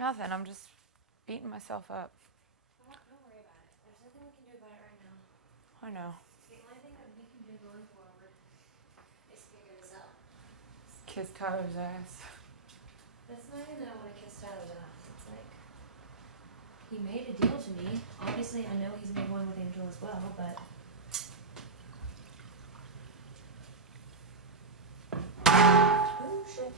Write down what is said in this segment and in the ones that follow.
Nothing. I'm just beating myself up. Don't worry about it. There's nothing we can do about it right now. I know. The only thing that we can do going forward is figure this out. Kiss Tyler's ass. That's not even that I want to kiss Tyler's ass. It's like, he made a deal to me. Obviously, I know he's made one with Angel as well, but... Oh, shit.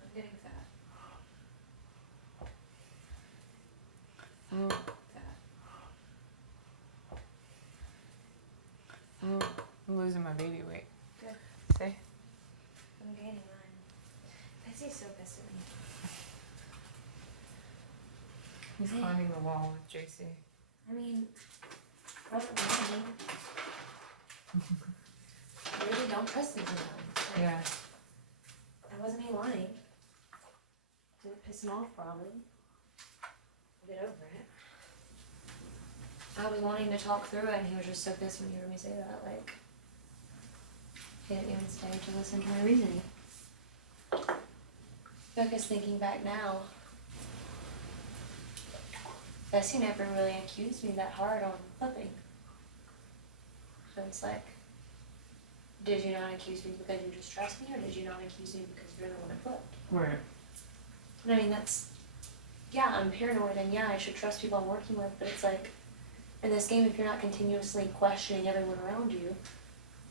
I'm getting fat. Oh. Fat. I'm losing my baby weight. Good. See? I'm gaining mine. Betsy's so pissed at me. He's climbing the wall with JC. I mean, I wasn't lying. I really don't trust him sometimes. Like, Yeah. I wasn't even lying. Didn't piss him off, probably. I'll get over it. I was wanting to talk through it, and he was just so pissed when he heard me say that. Like, he didn't even stay to listen to my reasoning. Because thinking back now, Bessie never really accused me that hard on flipping. So it's like, did you not accuse me because you just trust me, or did you not accuse me because you're the one that flipped? Right. And I mean, that's, yeah, I'm paranoid, and yeah, I should trust people I'm working with, but it's like, in this game, if you're not continuously questioning everyone around you,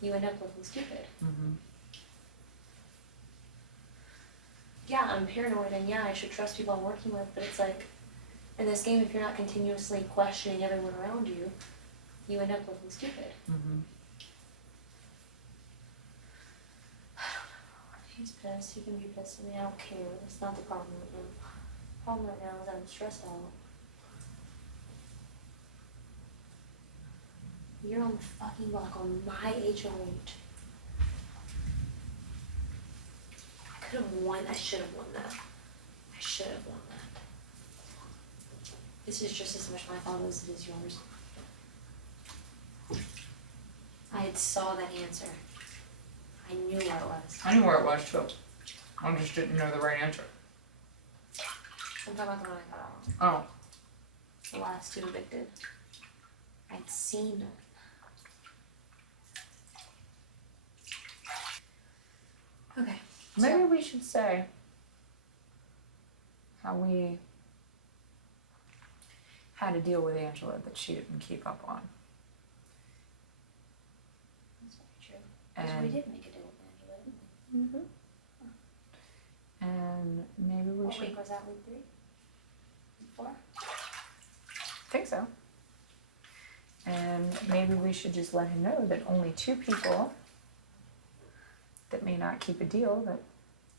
you end up looking stupid. Mm-hmm. Yeah, I'm paranoid, and yeah, I should trust people I'm working with, but it's like, in this game, if you're not continuously questioning everyone around you, you end up looking stupid. Mm-hmm. He's pissed. He can be pissed at me. I don't care. It's not the problem right now. The problem right now is I'm stressed out. You're on the fucking block on my HOH. I could have won. I should have won that. I should have won that. This is just as much my fault as it is yours. I had saw that answer. I knew where it was. I knew where it was too. I just didn't know the right answer. I'm talking about the one I got wrong. Oh. The last two evicted. I'd seen them. Okay. Maybe we should say how we had to deal with Angela that she didn't keep up on. That's very true. Because we And did make a deal with Angela, didn't we? mm-hmm. And maybe we What should week was that? Week 3? Week 4? think so. And maybe we should just let him know that only 2 people that may not keep a deal that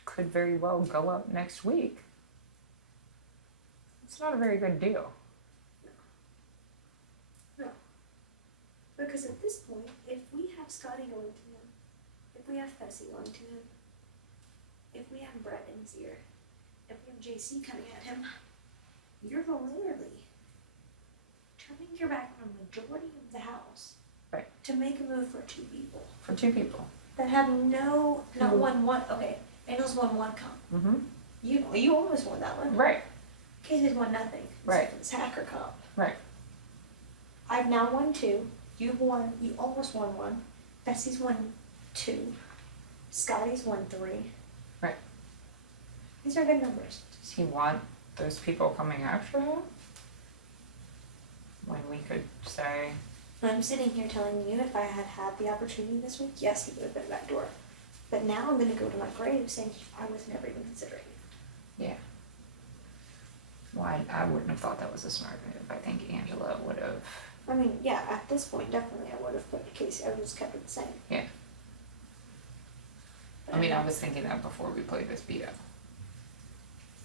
could very well go up next week. It's not a very good deal. No. Because at this point, if we have Scotty going to him, if we have Fessy going to him, if we have Brett in his ear, if we have JC coming at him, you're literally turning your back on a majority of the house. Right. To make a move for 2 people. For 2 people. That have not won one. Okay, Angel's won 1 comp. Mm-hmm. You almost won that one. Right. Casey's won nothing. Right. Except for this hacker comp. Right. I've now won 2. You've won. You almost won 1. Bessie's won 2. Scotty's won 3. Right. These are good numbers. Does he want those people coming after him? When we could say, I'm sitting here telling you if I had had the opportunity this week, yes, he would have been backdoor. But now I'm going to go to my grave saying I was never even considering it. yeah. Well, I wouldn't have thought that was a smart move. I think Angela would have. I mean, yeah, at this point, definitely I would have put Casey. I would have just kept it the same. Yeah. But I mean, I was thinking that before we played this veto.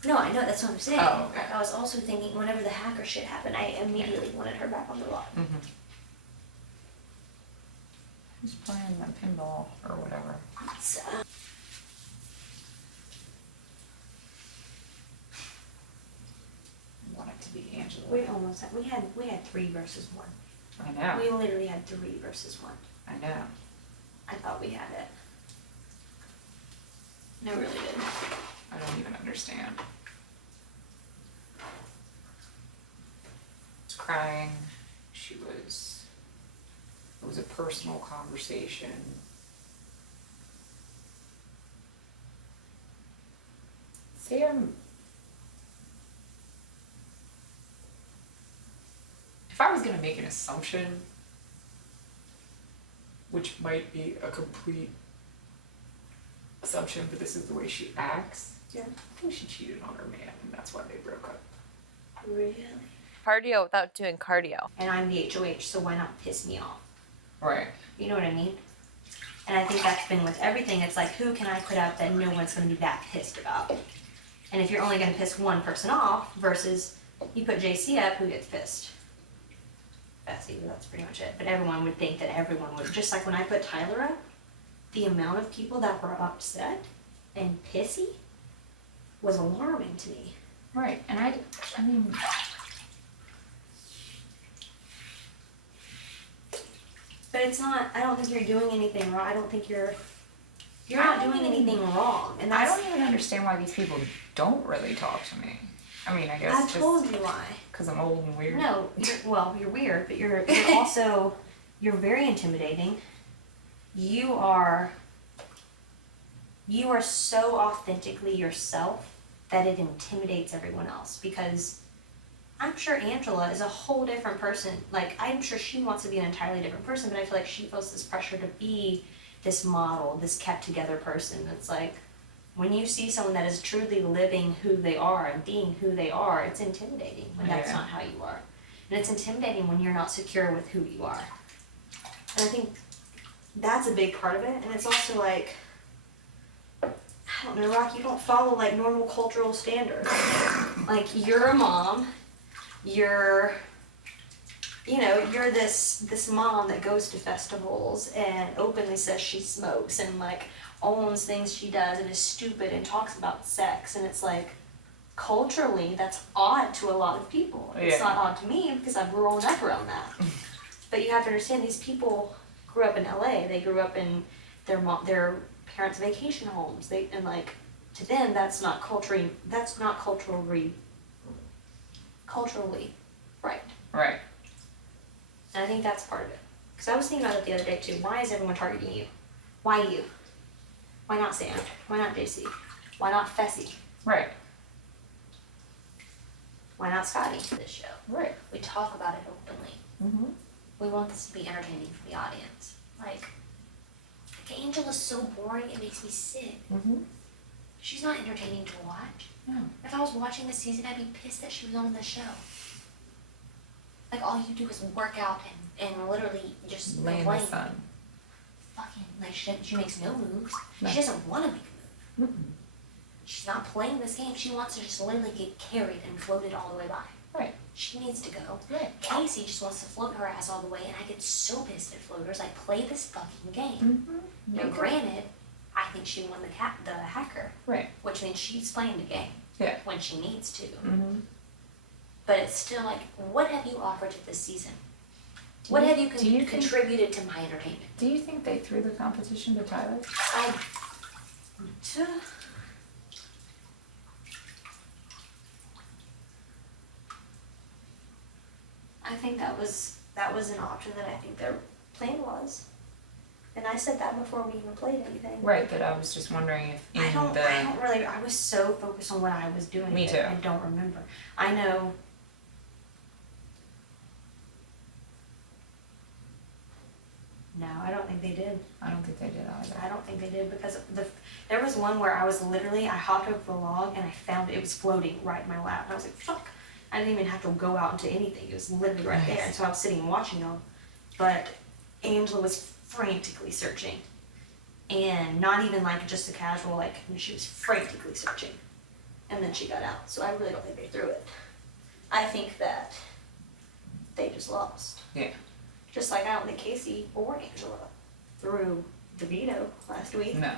No, I know, that's what I'm saying. Oh, okay. I was also thinking whenever the hacker shit happened, I immediately wanted her back on the block. Mm-hmm. Who's playing the pinball or whatever? So, I want it to be Angela. we almost had, we had 3 versus 1. I know. We literally had 3 versus 1. I know. I I thought we had it. No, really did. I don't even understand. Was crying. It was a personal conversation. Sam, if I was gonna make an assumption, which might be a complete assumption, but this is the way she acts, Yeah. I think she cheated on her man, and that's why they broke up. Really? Cardio without doing cardio. And I'm the HOH, so why not piss me off? Right. You know what I mean? And I think that's been with everything. It's like, who can I put up that no one's going to be that pissed about? And if you're only going to piss one person off versus you put JC up, who gets pissed? Bessie, that's pretty much it. But everyone would think that everyone would. Just like when I put Tyler up, the amount of people that were upset and pissy was alarming to me. Right, and I mean, But it's not, I don't think you're doing anything wrong. I don't think you're not doing anything wrong. And I that's, don't even understand why these people don't really talk to me. I mean, I I guess told just you why. because I'm old and weird. No, you're weird, but you're also, you're very intimidating. You are so authentically yourself that it intimidates everyone else, because I'm sure Angela is a whole different person. Like, I'm sure she wants to be an entirely different person, but I feel like she feels this pressure to be this model, this kept together person. It's like, when you see someone that is truly living who they are and being who they are, it's intimidating when that's Yeah. not how you are. And it's intimidating when you're not secure with who you are. And I think that's a big part of it. And it's also like, I don't know, Rock, you don't follow like normal cultural standards. Like, you're a mom, you're this mom that goes to festivals and openly says she smokes and like owns things she does and is stupid and talks about sex, and it's like, culturally that's odd to a lot of people. It's Yeah. not odd to me because I've grown up around that. But you have to understand, these people grew up in LA. They grew up in their parents' vacation homes. And like, to them that's not culturally right. Right. And I think that's part of it. Because I was thinking about it the other day too. Why is everyone targeting you? Why you? Why not Sam? Why not JC? Why not Fessy? Right. Why not Scotty? This show. Right. We talk about it openly. Mm-hmm. We want this to be entertaining for the audience. Like Angela's so boring, it makes me sick. Mm-hmm. She's not entertaining to watch. No. If I was watching this season, I'd be pissed that she was on the show. Like, all you do is work out and literally just Lay in the complain. sun. Fucking, like, she makes no moves. No. She doesn't want to make a move. Mm-mm. She's not playing this game. She wants to just literally get carried and floated all the way by. Right. She needs to go. Right. Casey just wants to float her ass all the way, and I get so pissed at floaters. Like, play this fucking game. Mm-hmm. Now, granted, I think she won the hacker, Right. which means she's playing the game Yeah. when she needs to. Mm-hmm. But it's still like, what have you offered to this season? Do What you- have you do you think- contributed to my entertainment? Do you think they threw the competition to Tyler? I think that was an option that I think their plan was. And I said that before we even played anything. Right, but I was just wondering if in I don't the really, I was so focused on what I was doing. Me that too. I don't remember. I know. No, I don't think they did. I don't think they did either. I don't think they did, because there was one where I hopped over the log and I found it was floating right in my lap. And I was like, fuck. I didn't even have to go out into anything. It was literally right there. And so I was sitting and watching them. But Angela was frantically searching. And not even like just a casual, like, she was frantically searching. And then she got out. So I really don't think they threw it. I think that they just lost. Yeah. Just like I don't think Casey or Angela threw the veto last week. No.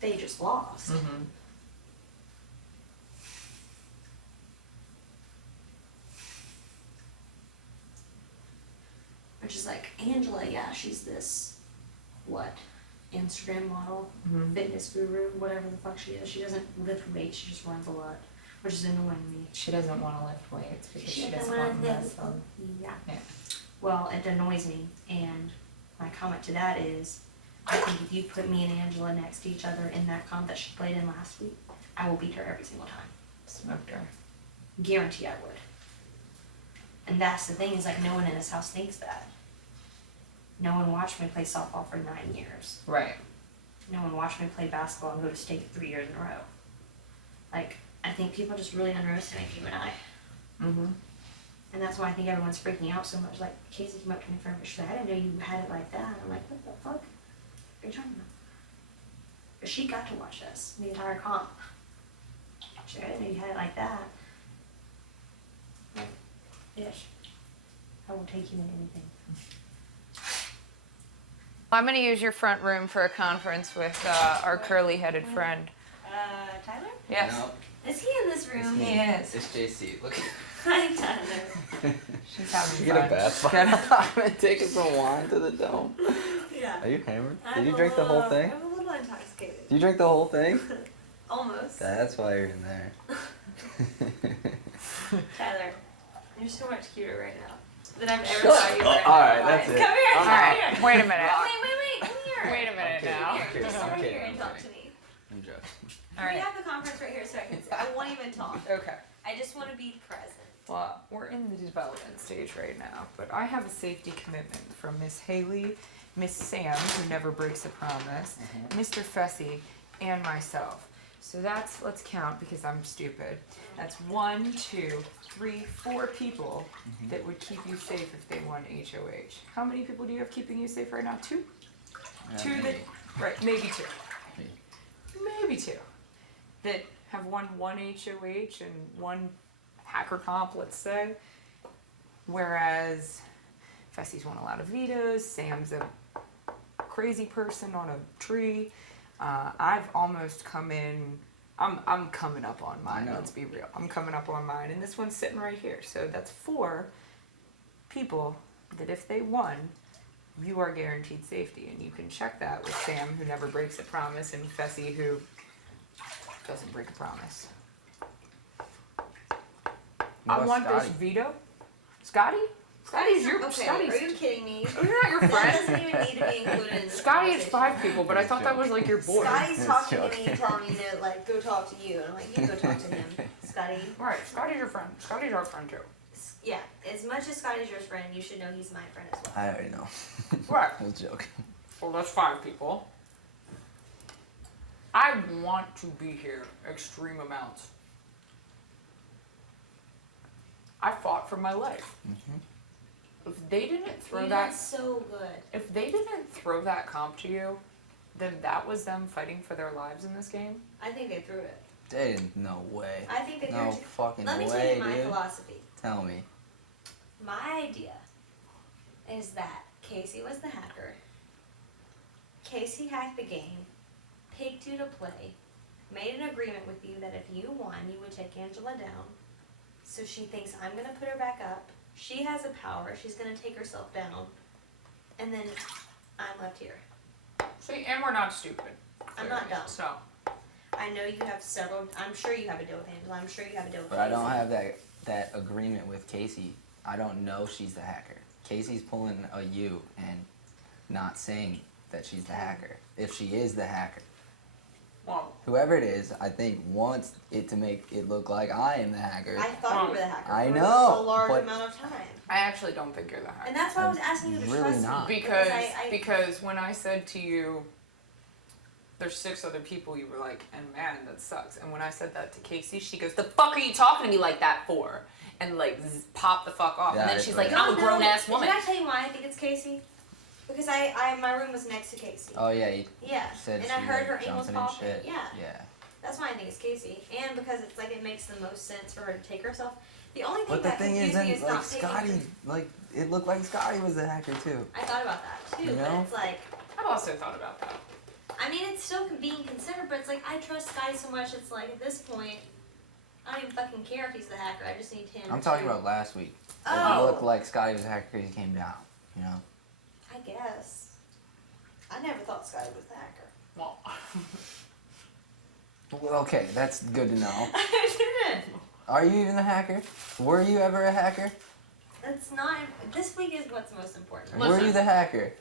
They just lost. Mm-hmm. Which is like, Angela, yeah, she's this, what, Instagram model, Mhm. fitness guru, whatever the fuck she is. She doesn't lift weights, she just runs a lot, which is annoying me. She doesn't want to lift weights because she She doesn't doesn't want wanna muscle. Yeah. Yeah. Well, it annoys me, and my comment to that is, I think if you put me and Angela next to each other in that comp that she played in last week, I will beat her every single time. Smoked her. Guarantee I would. And that's the thing, is like no one in this house thinks that. No one watched me play softball for 9 years. Right. No one watched me play basketball and go to state 3 years in a row. Like, I think people just really underestimate you and I. Mm-hmm. And that's why I think everyone's freaking out so much. Like, Casey came up to me for a she's like, I didn't know you had it like that. I'm like, what the fuck are you talking about? But she got to watch us, the entire comp. She's like, I didn't know you had it like that. Like, yes. I will take you in anything. I'm going to use your front room for a conference with our curly-headed friend. Tyler? Yes. No, Is he in this room? it's me. Yes. It's JC. Look. Hi, Tyler. She's having Did you get fun. a bath bomb and taking some wine to the dome? Yeah. Are you hammered? I'm Did you a drink the whole little- thing? I'm a little intoxicated. Did you drink the whole thing? Almost. That's why you're in there. Tyler, you're so much cuter right now than I've ever Shut saw you. up. right All right, now. that's it. Come here, I'm come out. here. Wait a minute. Wait, come here. Wait a minute Okay, now. okay, Just come okay, here and talk okay. to me. I'm joking. All We right. have the conference right here so I can I won't even talk. Okay. I just want to be present. Well, we're in the development stage right now, but I have a safety commitment from Miss Haley, Miss Sam, who never breaks a promise, Mr. Fessy, and myself. So that's, let's count because I'm stupid. That's 1, 2, 3, 4 people that would keep you safe if they won HOH. How many people do you have keeping you safe right now? 2? Yeah, 2 that, maybe. right, maybe 2. Me. Maybe 2 that have won 1 HOH and 1 hacker comp, let's say. Whereas Fessy's won a lot of vetoes, Sam's a crazy person on a tree. I've almost come in, I'm coming up on mine, I know. let's be real. I'm coming up on mine, and this one's sitting right here. So that's 4 people that if they won, you are guaranteed safety. And you can check that with Sam, who never breaks a promise, and Fessy, who doesn't break a promise. What I about want this Scotty? veto. Scotty? Scotty's your, Okay, Scotty's, are you kidding me? oh, you're not your That friend. doesn't even need to be included in this Scotty is conversation. 5 people, but I thought that was like your boy. Scotty's It's talking to joking. me, telling me to like go talk to you, and I'm like, you go talk to him, Scotty. Right, Scotty's your friend. Scotty's our friend too. Yeah, as much as Scotty's your friend, you should know he's my friend as well. I already know. Right. I was joking. Well, that's 5 people. I want to be here extreme amounts. I fought for my life. If they didn't throw You that, did so good. if they didn't throw that comp to you, then that was them fighting for their lives in this game. I think they threw it. They didn't. No way. I think they threw No it. fucking Let me tell way, you my dude. philosophy. Tell me. My idea is that Casey was the hacker. Casey hacked the game, picked you to play, made an agreement with you that if you won, you would take Angela down. So she thinks I'm gonna put her back up. She has a power. She's gonna take herself down, and then I'm left here. See, and we're not stupid. I'm not dumb. So, I know you have several. I'm sure you have a deal with Angela. I'm sure you have a deal with. But I don't Casey. have that agreement with Casey. I don't know she's the hacker. Casey's pulling a you and not saying that she's the hacker. If she is the hacker. well, Whoever it is, I think wants it to make it look like I am the hacker. I thought you were the hacker. I for know, a large but- amount of time, I actually don't think you're the hacker. and that's why I was asking you to Really trust not. me Because I because when I said to you, there's 6 other people, you were like, and man, that sucks. And when I said that to Casey, she goes, "The fuck are you talking to me like that for?" And like pop the fuck off. Yeah, and then I- she's like, yeah. "I'm a grown ass woman." Did I tell you why I think it's Casey? Because my room was next to Casey. Oh yeah, you Yeah, said and she I heard like her ankles jumping and popping. shit. Yeah, Yeah. that's why I think it's Casey, and because it's like it makes the most sense for her to take herself. The only thing But the that thing is, confused me then is like not taking. Scotty, like it looked like Scotty was the hacker too. I thought about that too, You but know? it's like. I've also thought about that. I mean, it's still being considered, but it's like I trust Scotty so much. It's like at this point, I don't even fucking care if he's the hacker. I just need him. I'm talking to- about last week. Oh. It looked like Scotty was the hacker because he came down. You know. I guess. I never thought Scotty was the hacker. Well, Well, okay, that's good to know. I didn't. Are you even a hacker? Were you ever a hacker? That's not. This week is what's most important. Listen. Were you the hacker?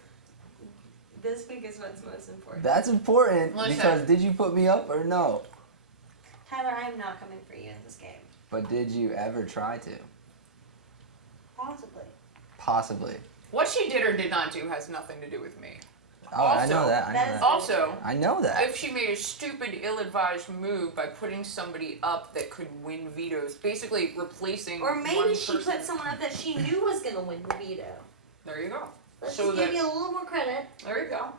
This week is what's most important. That's important Listen. because did you put me up or no? Tyler, I am not coming for you in this game. But did you ever try to? Possibly. Possibly. what she did or did not do has nothing to do with me. Oh, I know Also, that. I know that is- that. Also, I know that. if she made a stupid, ill-advised move by putting somebody up that could win vetoes, basically replacing Or maybe one she person. put someone up that she knew was gonna win the veto. There you go. Let's So just that- give you a little more credit. There you go.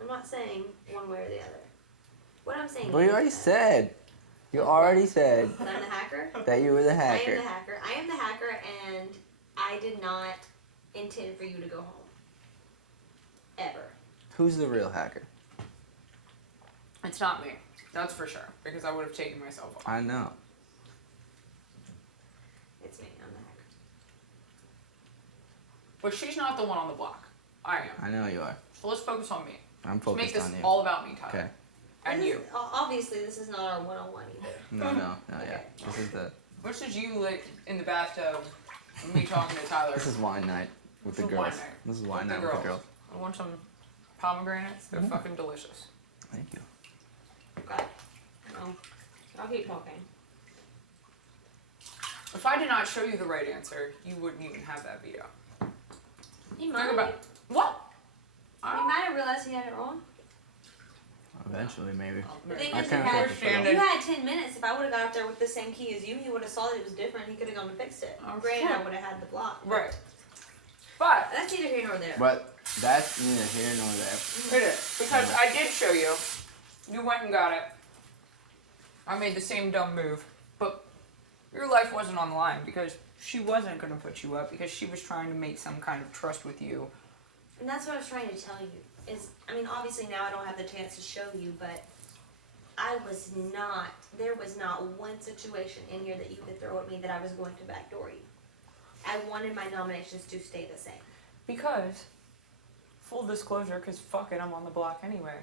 I'm not saying one way or the other. What I'm saying But you is already that said. You already said I'm the hacker. that you were the I am hacker. the hacker. I am the hacker, and I did not intend for you to go home. Ever. Who's the real hacker? It's not me. That's for sure. Because I would have taken myself off. I know. It's me. I'm the hacker. But she's not the one on the block. I am. I know you are. So let's focus on me. I'm Let's make focused this on you. all about me, Tyler. Okay. And This you. is- obviously, this is not our one-on-one either. No, yeah. This is the. This is you like in the bathtub, me talking to Tyler. This is wine night with the This is wine girls. night This is with wine the night with the girls. girls. I want some pomegranates. They're fucking delicious. Thank you. Okay. Well, I'll keep talking. If I did not show you the right answer, you wouldn't even have that veto. You Talk might. about what? You might have realized he had it wrong. Eventually, maybe. The thing I is, can't understand you it. had 10 minutes. If I would have got up there with the same key as you, he would have saw that it was different. He could have gone and fixed it. Oh, Granted, sure. I would have had the block. Right. But That's neither here nor there. But that's neither here nor there. it is because I did show you. You went and got it. I made the same dumb move, but your life wasn't on the line because she wasn't going to put you up because she was trying to make some kind of trust with you. And that's what I was trying to tell you. Is, I mean, obviously now I don't have the chance to show you, but there was not one situation in here that you could throw at me that I was going to backdoor you. I wanted my nominations to stay the same. Because, full disclosure, because fuck it, I'm on the block anyway.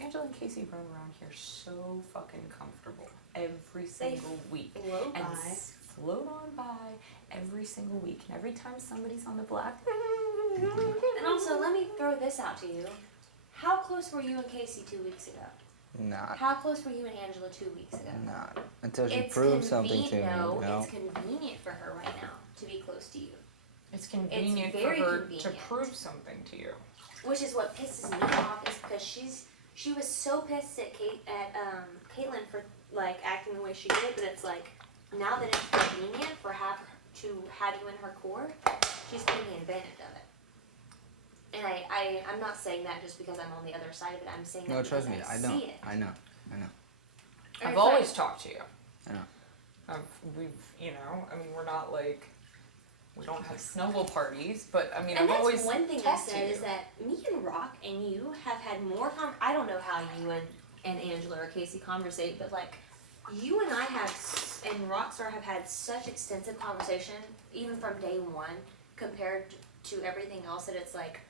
Angela and Casey run around here so fucking comfortable every single week. Float And by. float on by every single week. And every time somebody's on the block. And also, let me throw this out to you. How close were you and Casey 2 weeks ago? Not. How close were you and Angela 2 weeks ago? Not. Until she It's proves something to me. No, You know? it's convenient for her right now to be close to you. It's convenient for very her to convenient. prove something to you. Which is what pisses me off, is because she was so pissed at Caitlyn for like acting the way she did, but it's like now that it's convenient for her to have you in her core, she's taking advantage of it. And I'm not saying that just because I'm on the other side of it. I'm saying that No, because trust me. I I know. see it. I know. I've It's always like- talked to you. I know. We've, you know, I mean, we're not like, we don't have snuggle parties, but I mean, And I've that's always one thing I talked to said you. is that me and Rock and you have had more I don't know how you and Angela or Casey conversate, but like you and I and Rockstar have had such extensive conversation even from day one compared to everything else that it's like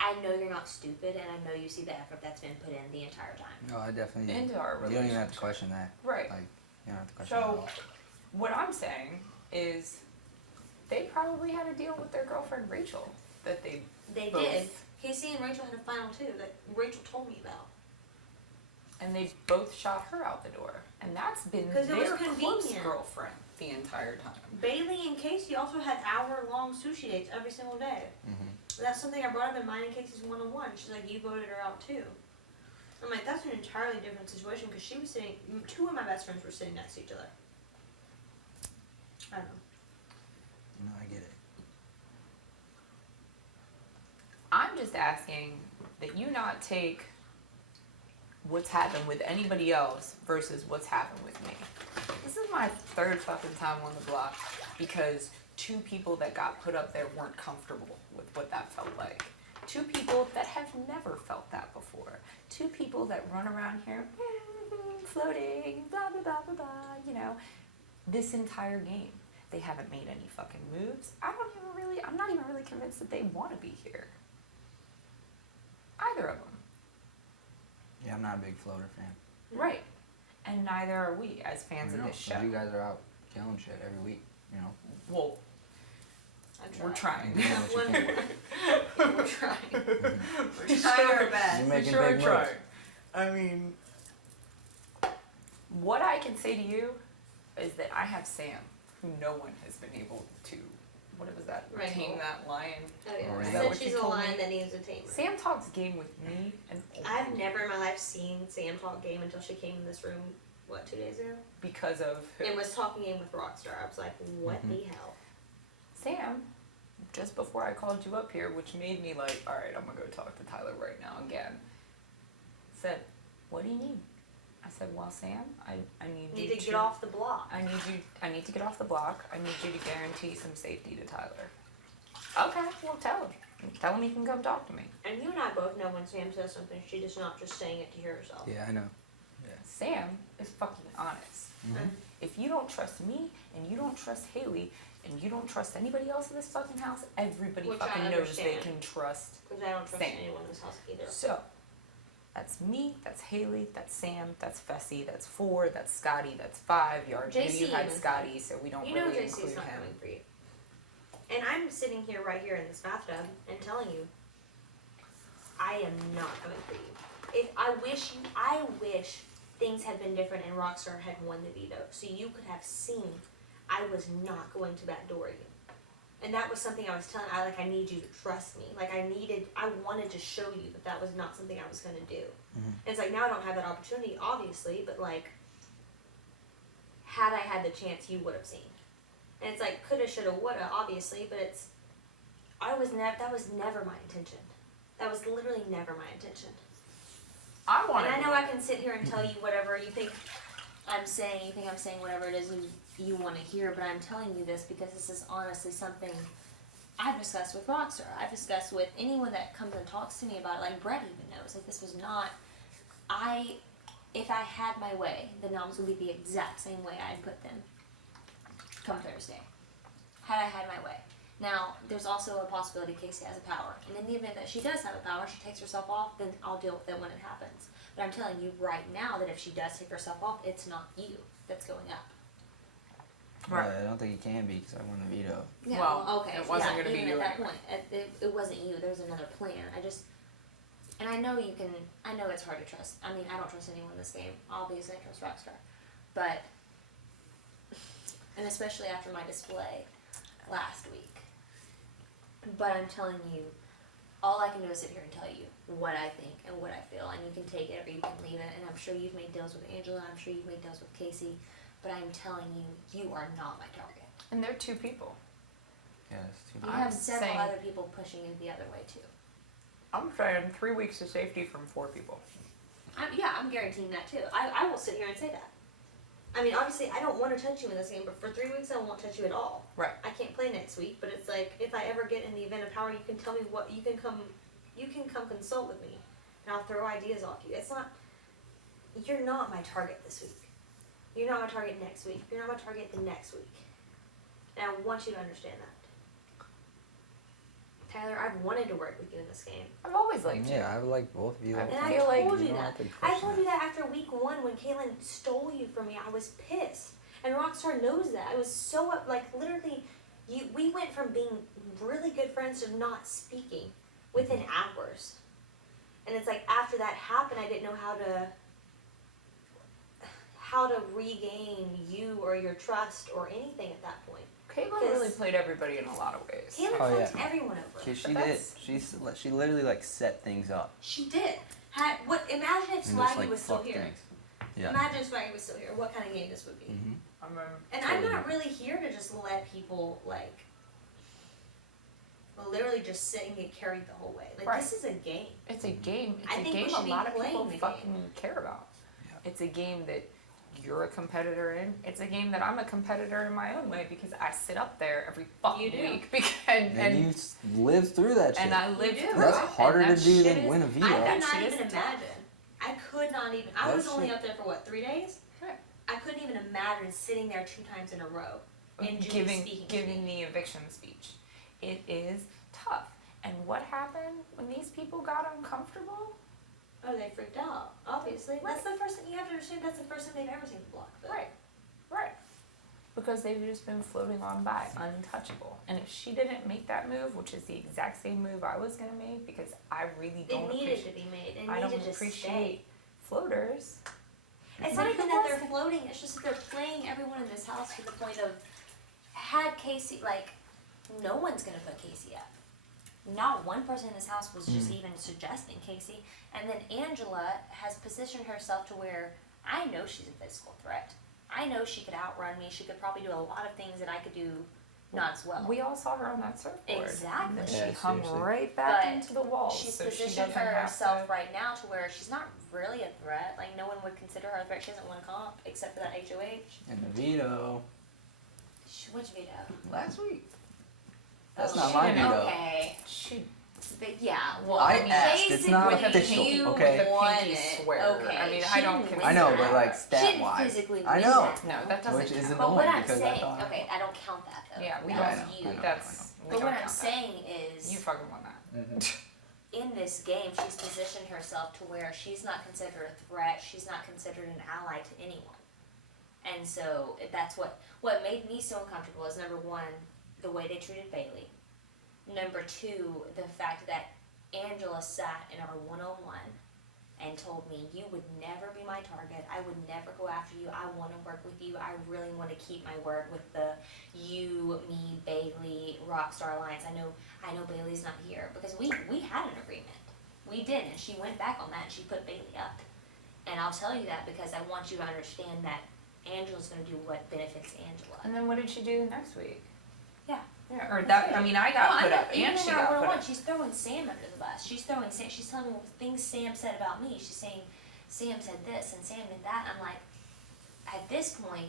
I know you're not stupid and I know you see the effort that's been put in the entire time. No, I definitely. Into our You don't even have relationship. to question that. Right. Like, you don't have to question that at So, all. what I'm saying is, they probably had a deal with their girlfriend Rachel that they They both, did. Casey and Rachel had a final too that Rachel told me about. and they both shot her out the door, and that's been 'Cause it was their close convenient. girlfriend the entire time. Bailey and Casey also had hour-long sushi dates every single day. That's something I brought up in mine and Casey's one-on-one. She's like, you voted her out too. I'm like, that's an entirely different situation because she was sitting, two of my best friends were sitting next to each other. I don't know. No, I get it. I'm just asking that you not take what's happened with anybody else versus what's happened with me. This is my third fucking time on the block because two people that got put up there weren't comfortable with what that felt like. Two people that have never felt that before. Two people that run around here floating, blah, blah, blah, blah, blah, you know, this entire game. They haven't made any fucking moves. I'm not even really convinced that they want to be here. either of them. Yeah, I'm not a big floater fan. Right. And neither are we as fans I of know, this 'cause show. you guys are out killing shit every week, you know. Well, I'm we're trying. Doing what you can. We're trying. We're We're trying our best. You're making Sure big moves. trying. I mean, what I can say to you is that I have Sam, who no one has been able to, what was that, Wrangle. tame that lion. Oh yeah. Or I is that said what you she's a told lion me? that needs a tamer. Sam talks game with me and only I've never in my life seen Sam talk game until she came in this room, 2 days ago? because of who? And was talking game with Rockstar. I was like, what Mhm. the hell? Sam, just before I called you up here, which made me like, all right, I'm gonna go talk to Tyler right now again, said, what do you need? I said, well, Sam, I need Need you to get off the block. I need to get off the block. I need you to guarantee some safety to Tyler. Okay, well, tell him. Tell him he can come talk to me. And you and I both know when Sam says something, she's just not just saying it to hear herself. Yeah, I know. Sam is fucking honest. Mhm. If you don't trust me, and you don't trust Haley, and you don't trust anybody else in this fucking house, everybody Which I fucking knows they understand. can trust. Because I don't trust Sam. anyone in this house either. So, that's me, that's Haley, that's Sam, that's Fessy, that's 4, that's Scotty, that's 5. You already knew JC you had even Scotty, so we don't You know really JC's include not him. coming for you. And I'm sitting here right here in this bathtub and telling you, I am not coming for you. I wish things had been different and Rockstar had won the veto, so you could have seen I was not going to backdoor you. And that was something I was telling, I need you to trust me. I wanted to show you that was not something I was gonna do. Mhm. And it's like, now I don't have that opportunity, obviously, but like, had I had the chance, you would have seen. And it's like, coulda, shoulda, woulda, obviously, but that was never my intention. That was literally never my intention. I want And I know I can sit here and tell you whatever you think I'm saying, whatever it is you want to hear, but I'm telling you this because this is honestly something I've discussed with Rockstar. I've discussed with anyone that comes and talks to me about it, like Brett even knows. Like, this was not, if I had my way, the noms would be the exact same way I put them come Thursday. Had I had my way. Now, there's also a possibility Casey has a power. And in the event that she does have a power, she takes herself off, then I'll deal with it when it happens. But I'm telling you right now that if she does take herself off, it's not you that's going up. Right. I don't think it can be because I won the veto. Yeah, Well, okay. it wasn't gonna be even you at that anyway. point. It wasn't you. There was another plan. And I know I know it's hard to trust. I mean, I don't trust anyone in this game. Obviously, I trust Rockstar. But, and especially after my display last week. But I'm telling you, all I can do is sit here and tell you what I think and what I feel. And you can take it or you can leave it. And I'm sure you've made deals with Angela. I'm sure you've made deals with Casey. But I'm telling you, you are not my target. And they're 2 people. Yeah, it's too You I'm have several saying- other people pushing you the other way too. I'm saying 3 weeks of safety from 4 people. I'm guaranteeing that too. I will sit here and say that. I mean, obviously, I don't want to touch you in this game, but for 3 weeks, I won't touch you at all. Right. I can't play next week, but it's like, if I ever get in the event of power, you can tell me what, you can come consult with me, and I'll throw ideas off you. It's not, you're not my target this week. You're not my target next week. You're not my target the next week. And I want you to understand that. Tyler, I've wanted to work with you in this game. I've always liked you. Yeah, I would like both of you. I And I feel like told you you don't that. have to I question told you that after week 1 when Kaylin stole you from me. I was pissed. And Rockstar knows that. I was so literally, we went from being really good friends to not speaking within hours. And it's like, after that happened, I didn't know how to regain you or your trust or anything at that point. Caitlin really played everybody in a lot of ways. Kaylin Oh, fucked yeah. everyone over. Cause she But did. that's- She literally like set things up. She did. Imagine if And just Swaggy like was still fucked here. things. Yeah. Imagine if Swaggy was still here. What kind of game this would be. Mhm. And I'm not really here to just let people, literally just sit and get carried the whole way. Right. This is a game. It's a game. It's I a think we game should a be lot of people playing the fucking game. care about. Yeah. It's a game that you're a competitor in. It's a game that I'm a competitor in my own way because I sit up there every fucking You do. week And you live through that shit. and I live do. through That's it, harder and to that do shit than is- win a veto. I that could not shit is even tough. imagine. I could not even. I That was only shit- up there for 3 days? Right. I couldn't even imagine sitting there 2 times in a row and Julie speaking to giving me. the eviction speech. It is tough. And what happened when these people got uncomfortable? Oh, they freaked out. Obviously, that's the first thing you have to understand. That's the first time they've ever seen the block. Though. Right. Because they've just been floating on by, untouchable. And if she didn't make that move, which is the exact same move I was gonna make, because I really don't It needed to appreciate, be made. It I don't needed to appreciate floaters. It's not even that they're floating. It's just that they're playing everyone in this house to the point of had Casey like, no one's gonna put Casey up. Not one person in this house was just even suggesting Casey. And then Angela has positioned herself to where I know she's a physical threat. I know she could outrun me. She could probably do a lot of things that I could do not as well. We all saw her on that surfboard. Exactly. And Yeah, she hung seriously. right back But into the wall. She's so she positioned doesn't have herself to. right now to where she's not really a threat. Like no one would consider her a threat. She hasn't won a comp except for that HOH. And the veto Which veto? last week. That's Oh, not she my didn't- veto. Okay. She But yeah, well, I I mean, asked, it's not basically, official, you okay? With a won pinky it. swear. Okay, I mean, she I don't didn't consider I know, win but that. like She stat didn't wise, physically I win know. that, No, though. that doesn't Which is count. But what annoying I'm because I saying, thought. okay, I don't count that though. Yeah, we that don't. I was know, you. I know. That's. We But don't what I'm count that. saying is, You fucking won that. Mhm. in this game, she's positioned herself to where she's not considered a threat. She's not considered an ally to anyone. And so that's what made me so uncomfortable is number one, the way they treated Bailey. Number two, the fact that Angela sat in our one-on-one and told me, you would never be my target. I would never go after you. I want to work with you. I really want to keep my word with the you, me, Bailey, Rockstar Alliance. I know Bailey's not here because we had an agreement. We did, and she went back on that and she put Bailey up. And I'll tell you that because I want you to understand that Angela's going to do what benefits Angela. And then what did she do next week? Yeah. Yeah, or that. I mean, I got put up, Even and she in got our put one-on-one, up. she's throwing Sam under the bus. She's throwing Sam. She's telling me things Sam said about me. She's saying Sam said this and Sam did that. I'm like, at this point,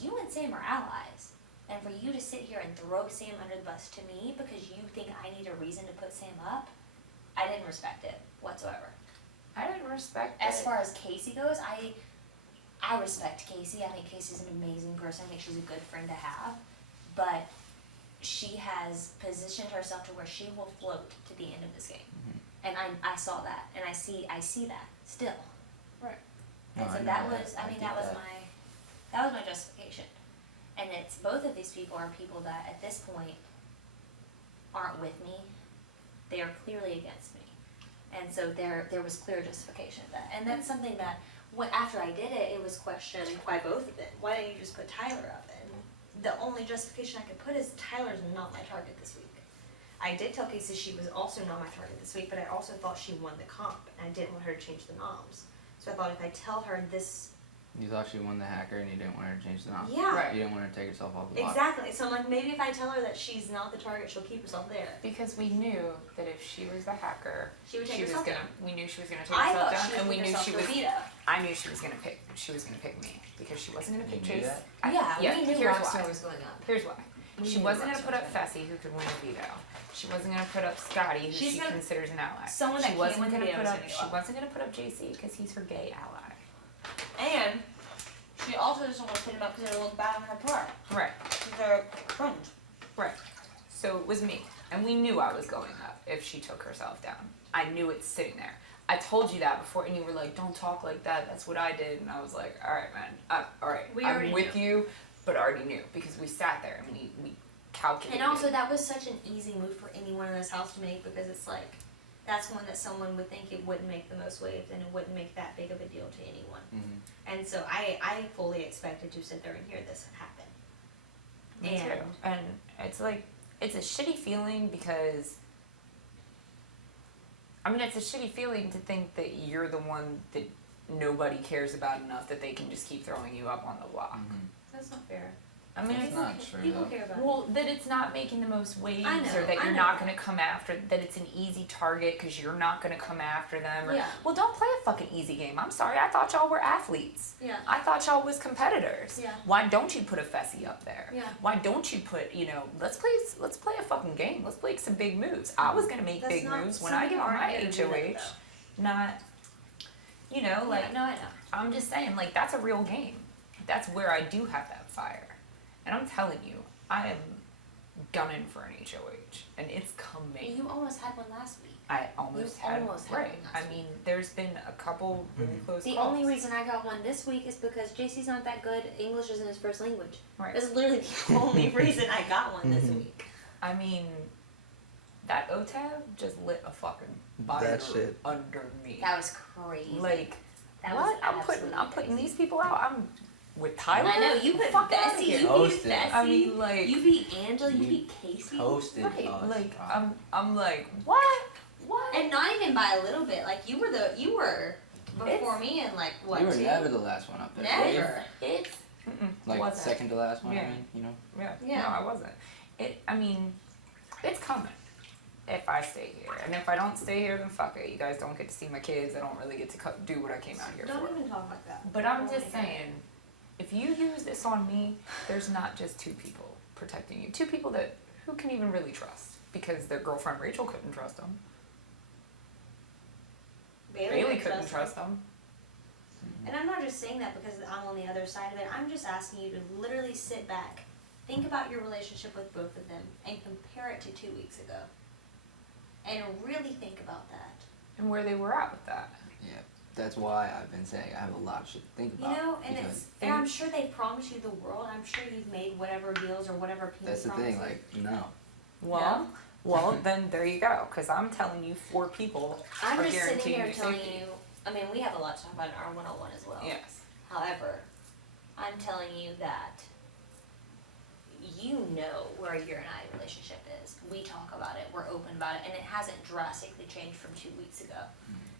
you and Sam are allies, and for you to sit here and throw Sam under the bus to me because you think I need a reason to put Sam up, I didn't respect it whatsoever. I didn't respect As it. far as Casey goes, I respect Casey. I think Casey's an amazing person. I think she's a good friend to have. But she has positioned herself to where she will float to the end of this game. And I saw that. And I see that still. Right. No, And so I know that that. was I mean get that was that. my justification. And it's both of these people are people that at this point aren't with me. They are clearly against me. And so there was clear justification of that. And that's something that after I did it, it was questioned by both of them. Why didn't you just put Tyler up? And the only justification I could put is Tyler's not my target this week. I did tell Casey she was also not my target this week, but I also thought she won the comp, and I didn't want her to change the noms. So I thought if I tell her this, You thought she won the hacker and you didn't want her to change the knob. yeah, Right. You didn't want her to take herself off the block. exactly. So I'm like, maybe if I tell her that she's not the target, she'll keep herself there. Because we knew that if she was the hacker, She would take she was herself gonna. down. We knew she was gonna take I herself thought down, she and would we put knew herself she for was. veto. I knew she was gonna pick. She was gonna pick me because she wasn't gonna pick You knew Chase. that? Yeah, we knew here's Rockstar why. was going up. Here's why. We She knew wasn't gonna Rockstar put was up going Fessy, who could win a veto. She wasn't gonna put up Scotty, who She's she gonna- considers an ally. someone she that wasn't can't win gonna vetoes put up. gonna go She up. wasn't gonna put up JC because he's her gay ally. And she also doesn't want to put him up because it'll look bad on her part. Right. They're friends. Right. So it was me. And we knew I was going up if she took herself down. I knew it sitting there. I told you that before, and you were like, don't talk like that. That's what I did. And I was like, all right, man. All right. We I'm already with you, but I already knew because we sat there and we calculated. And also, that was such an easy move for anyone in this house to make because it's like, that's one that someone would think it wouldn't make the most waves and it wouldn't make that big of a deal to anyone. Mm-hmm. And so I fully expected to sit there and hear this happen. Me And- too. And it's like, it's a shitty feeling because, I mean, it's a shitty feeling to think that you're the one that nobody cares about enough that they can just keep throwing you up on the block. Mm-hmm. That's not fair. I mean, That's it's not true, People though. care about well, that it's not making the most waves, I know, or that I you're know not that. going to come after, that it's an easy target because you're not going to come after them. Or, Yeah. well, don't play a fucking easy game. I'm sorry, I thought y'all were athletes. Yeah. I thought y'all was competitors. Yeah. Why don't you put a Fessy up there? Yeah. Why don't you put, let's play a fucking game. Let's play some big moves. I was going to make That's big not- moves when some I get people on my aren't gonna do that, HOH. Not, like, Yeah, no, I know. I'm just saying, like, that's a real game. That's where I do have that fire. And I'm telling you, I am gunning for an HOH, and it's coming. You almost had one last week. I almost You had, almost had right. one last I mean, there's been a couple really close The calls. only reason I got one this week is because JC's not that good. English isn't his first language. Right. That's literally the only reason I got one this week. I mean, that OTAB just lit a fucking fire That shit. under me. That was crazy. Like, that what? Was I'm absolutely putting crazy. these people out. I'm with Tyler. I know you put Fuck outta Bessie. here. You beat Toasted. Bessie. I mean, like, you beat Angela. You You beat Casey. Toasted right? us. Like, bro. I'm like, what? What? And not even by a little bit. Like you were before It's- me and like what? you were two? never the last one up there. Never. It's Like wasn't. second to last one. I Yeah. mean, you know. Yeah. Yeah. No, I wasn't. I mean, it's coming. If I stay here, and if I don't stay here, then fuck it. You guys don't get to see my kids. I don't really get to do what I came out here Don't for. even talk like that. But I'm Oh just my God. saying, if you use this on me, there's not just two people protecting you. Two people who can even really trust, because their girlfriend Rachel couldn't trust them. Bailey couldn't trust them. And I'm not just saying that because I'm on the other side of it. I'm just asking you to literally sit back, think about your relationship with both of them, and compare it to 2 weeks ago. And really think about that. And where they were at with that. Yeah. That's why I've been saying I have a lot of shit to think You about. know, and because and I'm sure they promised you the world. I'm sure you've made whatever deals or whatever that's the thing. Like, no. Well, well, then there you go. Because I'm telling you, 4 people I'm are just sitting guaranteeing here your telling safety. you. I mean, we have a lot to talk about in our 101 as well. Yes. However, I'm telling you that you know where your and I relationship is. We talk about it, we're open about it, and it hasn't drastically changed from 2 weeks ago.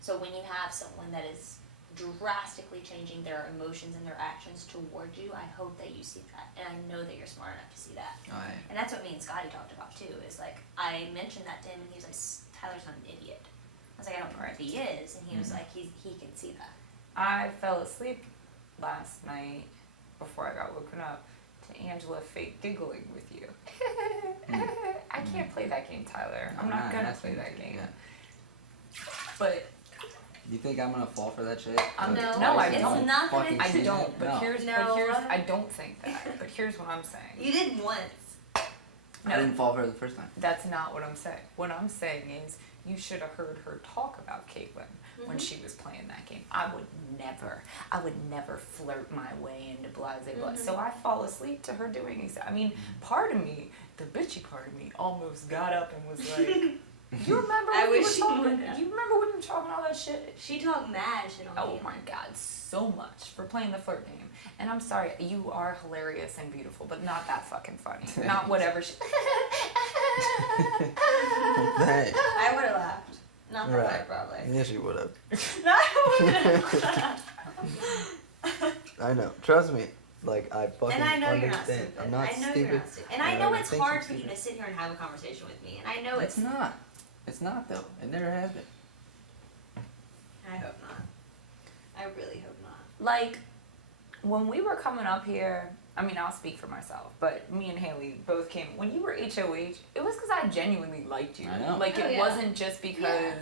So when you have someone that is drastically changing their emotions and their actions towards you, I hope that you see that. And I know that you're smart enough to see that. And that's what me and Scotty talked about too, is like, I mentioned that to him and he was like, Tyler's not an idiot. I was like, I don't know if he is, and he was like, he can see that. I fell asleep last night before I got woken up to Angela fake giggling with you. I can't play that game, Tyler. I'm not gonna asking play that you to, game. yeah. But You think I'm gonna fall for that shit? I'm- No, no, I it's don't. not that Fucking it's- I see don't. it? But No. here's No. I don't think that. But here's what I'm saying. You did once. I didn't fall for it the first time. That's not what I'm saying. What I'm saying is you should have heard her talk about Caitlyn when she was playing that game. I would never flirt my way into blase blah. So I fall asleep to her doing exactly. I mean, part of me, the bitchy part of me, almost got up and was like, "You remember I when we wish were she talking? would have. You remember when we were talking all that shit?" She talked mad shit on Oh me. my god, so much for playing the flirt game. And I'm sorry, you are hilarious and beautiful, but not that fucking funny. Not whatever she. Hey. I would have laughed. Not that way, Right. probably. Yes, you would have. No, I wouldn't have. I know. Trust me. Like, I fucking And I know you're not understand. stupid. I'm not I know stupid. you're not stupid. And I I know don't it's think hard I'm for you to stupid. sit here and have a conversation with me. And I know It's it's. not. It's not though. It never has been. I hope not. I really hope not. Like, when we were coming up here, I mean, I'll speak for myself, but me and Haley both came. When you were HOH, it was because I genuinely liked you. I know. Like, Oh, it yeah. wasn't just because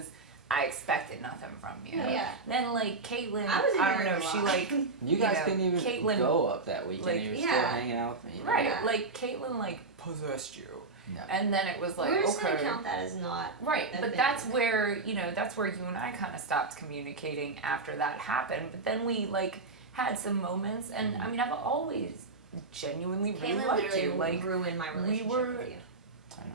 I expected nothing from you. Yeah. Then, like, Caitlyn, I was I don't ignoring know, a she, lot. like, You guys know, couldn't even Caitlyn- go up that weekend. like, You were yeah. still hanging out with me. You know? right, Yeah. like, Caitlyn, like, possessed you. No. And then it was like, We're just okay. gonna count that as not. Right, a but thing. that's where, you know, that's where you and I kind of stopped communicating after that happened. But then we, like, had some moments, and I mean, I've always genuinely really Caitlyn liked literally you. Like, ruined my relationship were- with you. I know.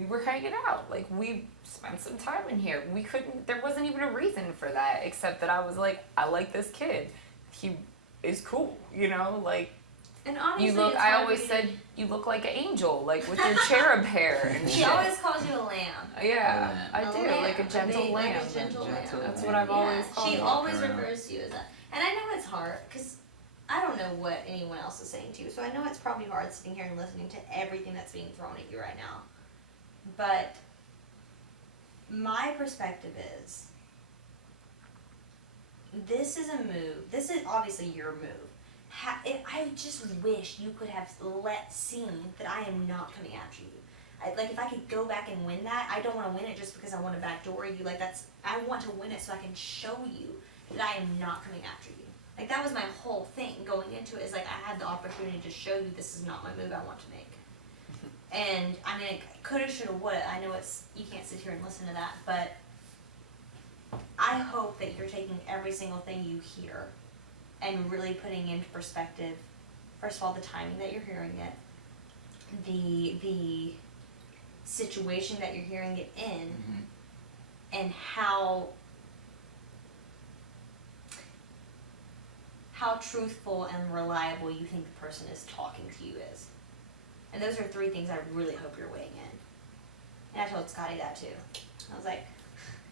we were hanging out. Like, we spent some time in here. We couldn't, there wasn't even a reason for that, except that I was like, I like this kid. He is cool, you know? Like, And obviously, you look, it's I hard always for you said, you look like an angel, like, with your cherub hair and to- shit. She always calls you a lamb. Yeah, A I A do, lamb, like a gentle big- lamb. Like a gentle lamb. Gentle That's lamb. what I've always Yeah, called she you. always Walking around. refers to you as that. And I know it's hard because I don't know what anyone else is saying to you, so I know it's probably hard sitting here and listening to everything that's being thrown at you right now. But my perspective is this is a move. This is obviously your move. I just wish you could have seen that I am not coming after you. Like if I could go back and win that, I don't want to win it just because I want to backdoor you. Like I want to win it so I can show you that I am not coming after you. Like that was my whole thing going into it. Is like I had the opportunity to show you this is not my move I want to make. And I mean, it coulda, shoulda, woulda. I know you can't sit here and listen to that, but I hope that you're taking every single thing you hear and really putting into perspective, first of all, the timing that you're hearing it, the situation that you're hearing it in, and how truthful and reliable you think the person is talking to you is. And those are 3 things I really hope you're weighing in. And I told Scotty that too. I was like,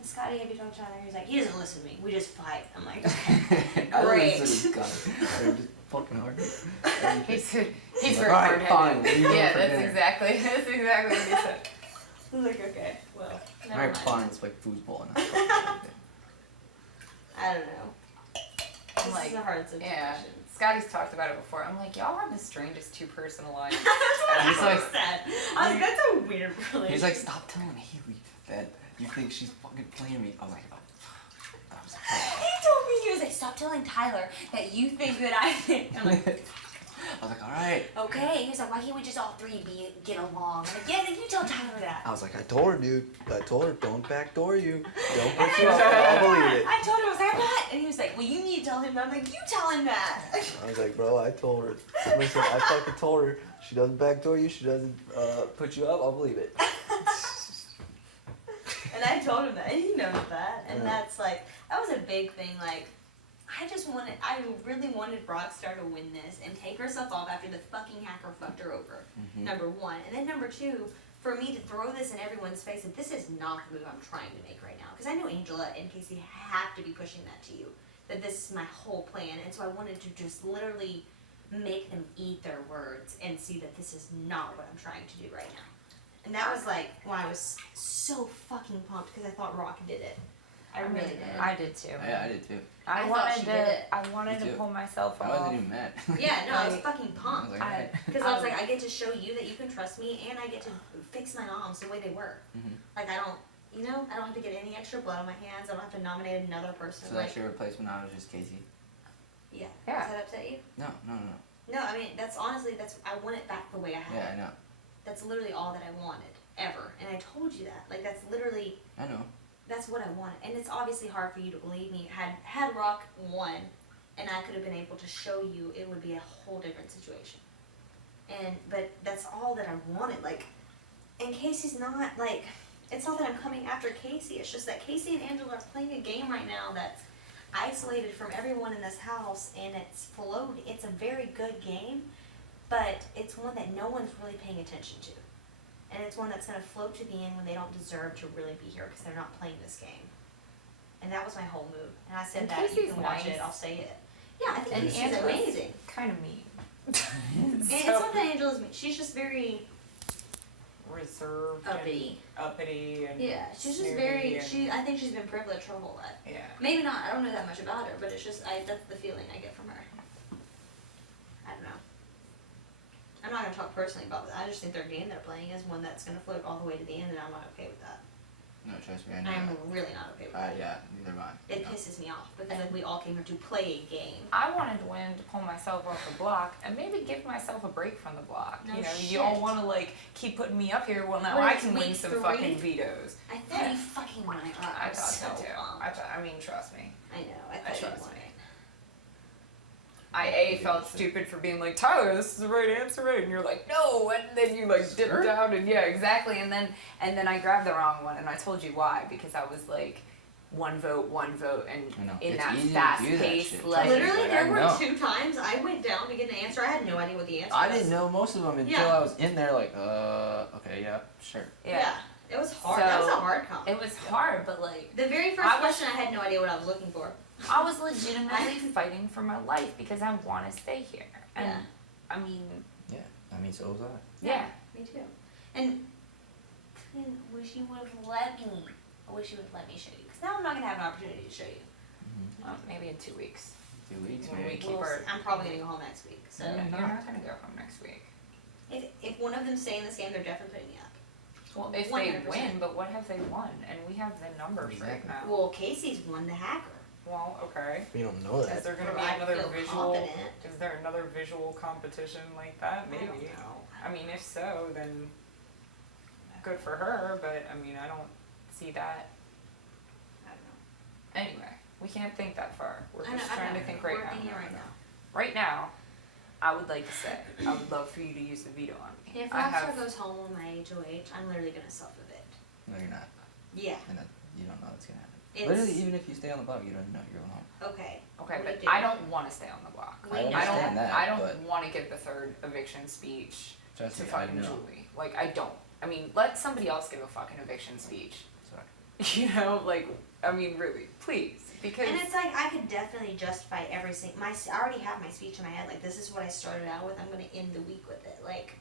Scotty, have you talked to Tyler? He's like, he doesn't listen to me. We just fight. I'm like, okay, great. They're just fucking hard. He's Like, very "Alright, hard-headed. fine, what are you doing Yeah, for that's dinner?" exactly what he said. I was like, okay, well, never Alright, mind. fine, it's like foosball. I don't know. This Like, is a hard situation. Yeah, Scotty's talked about it before. I'm like, y'all have the strangest 2 personal lives. That's what He's I like- said. I was like, that's a weird relationship. He's like, stop telling Haley that you think she's fucking playing me. I was like, oh. I was like, He told me, he was like, stop telling Tyler that you think that I think. I'm like, alright. okay. He was like, why can't we just all 3 get along? I'm like, yeah, then you tell Tyler that. I was like, I told her, dude. I told her, don't backdoor you. Don't put you up. I'll believe it. I told him, I was like, I'm not. And he was like, well, you need to tell him that. I'm like, you tell him that. I was like, bro, I told her. Listen, I fucking told her. She doesn't backdoor you. She doesn't put you up. I'll believe it. And I told him that, and he knows that. And Yeah. that's like, that was a big thing. Like, I really wanted Rockstar to win this and take herself off after the fucking hacker fucked her over. Number 1. And then number 2, for me to throw this in everyone's face that this is not the move I'm trying to make right now. Because I know Angela and Casey have to be pushing that to you. That this is my whole plan. And so I wanted to just literally make them eat their words and see that this is not what I'm trying to do right now. And that was like when I was so fucking pumped because I thought Rock did it. I really did. I did too. Yeah, I did too. I thought she did it. I wanted Me to too. pull myself I off. wasn't even mad. Yeah, no, I was Like, fucking I was pumped. like, alright. Because I was like, I get to show you that you can trust me, and I get to fix my moms the way they were. Like, I don't, I don't have to get any extra blood on my hands. I don't have to nominate another person. So like, that's your replacement now is just Casey? yeah. Yeah. Does that upset you? No. No, I mean, that's honestly, I want it back the way I had Yeah, it. I know. That's literally all that I wanted, ever. And I told you that. Like, that's literally, I know. that's what I wanted. And it's obviously hard for you to believe me. Had Rock won, and I could have been able to show you, it would be a whole different situation. But that's all that I wanted. Like, and Casey's not, like, it's not that I'm coming after Casey. It's just that Casey and Angela are playing a game right now that's isolated from everyone in this house, and it's a very good game, but it's one that no one's really paying attention to. And it's one that's going to float to the end when they don't deserve to really be here because they're not playing this game. And that was my whole move. And I said And that, you Casey's can watch nice. it, I'll say it. Yeah, I think And Casey's Angela's amazing. kind of mean. And it's not that Angela's mean, she's just very reserved uppity. and uppity and Yeah, she's just snooty very, and- I think she's been privileged her whole life. yeah. Maybe not, I don't know that much about her, but it's just, that's the feeling I get from her. I don't know. I'm not gonna talk personally about that, I just think their game they're playing is one that's gonna float all the way to the end, and I'm not okay with that. No, trust me, I know I'm that. really not okay with that. Yeah, neither am I. It No. pisses me off, because like we all came here to play a game. I wanted to win to pull myself off the block and maybe give myself a break from the block. No you know, shit. you all want to like keep putting me up here. Well, now When I it's can win week some 3, fucking vetoes. I thought Yeah. you fucking won it. I was thought so so too. pumped. I mean, trust me. I know, I I thought you trust won me. it. I felt stupid for being like, Tyler, this is the right answer, right? And you're like, no, and then you like dip Sure. down and yeah, exactly. And then I grabbed the wrong one, and I told you why, because I was like, one vote, and I know. in It's that easy to fast do that paced shit. like Literally, I there were know. 2 times I went down to get an answer. I had no idea what the answer I was. didn't know most of them until Yeah. I was in there like, okay, yeah, sure. Yeah. It was hard. That was a So, hard comp. it was hard, but like The very first I was- question, I had no idea what I was looking for. I was legitimately fighting for my life because I want to stay here. And Yeah. I mean, Yeah, I mean, so was I. yeah. Me too. And I wish you would have let me. I wish you would have let me show you. Because now I'm not going to have an opportunity to show you. Well, maybe in 2 weeks. 2 weeks, When maybe. we keep We'll our. see. I'm probably going to go home next week. So You're not gonna go home next week. if one of them stay in this game, they're definitely putting me up. Well, if 100%. they win, but what have they won? And we have the numbers right Exactly. now. Well, Casey's won the hacker. Well, okay. We don't know Is that. there gonna be I another feel visual? confident. Is there another visual competition like that? I don't Maybe. know. I mean, if so, then good for her, but I mean, I don't see that. I don't know. Anyway, we can't think that far. We're just trying to think right We're now. thinking right now. Right now, I would like to say, I would love for you to use the veto on me. If I Rockstar have, goes home on my HOH, I'm literally gonna self-evict. No, you're not. Yeah. And that, you don't know what's gonna happen. It's Literally, even if you stay on the block, you don't know you're going home. okay. okay, we but do. I don't want to stay on the block. We I know. understand that, I don't but want to give the third eviction speech trust to me, I fucking know. Julie. Like, I don't. I mean, let somebody else give a fucking eviction speech. Sorry. You know, like, I mean, really, please, because And it's like I could definitely justify every single. I already have my speech in my head. Like this is what I started out with. I'm gonna end the week with it. Like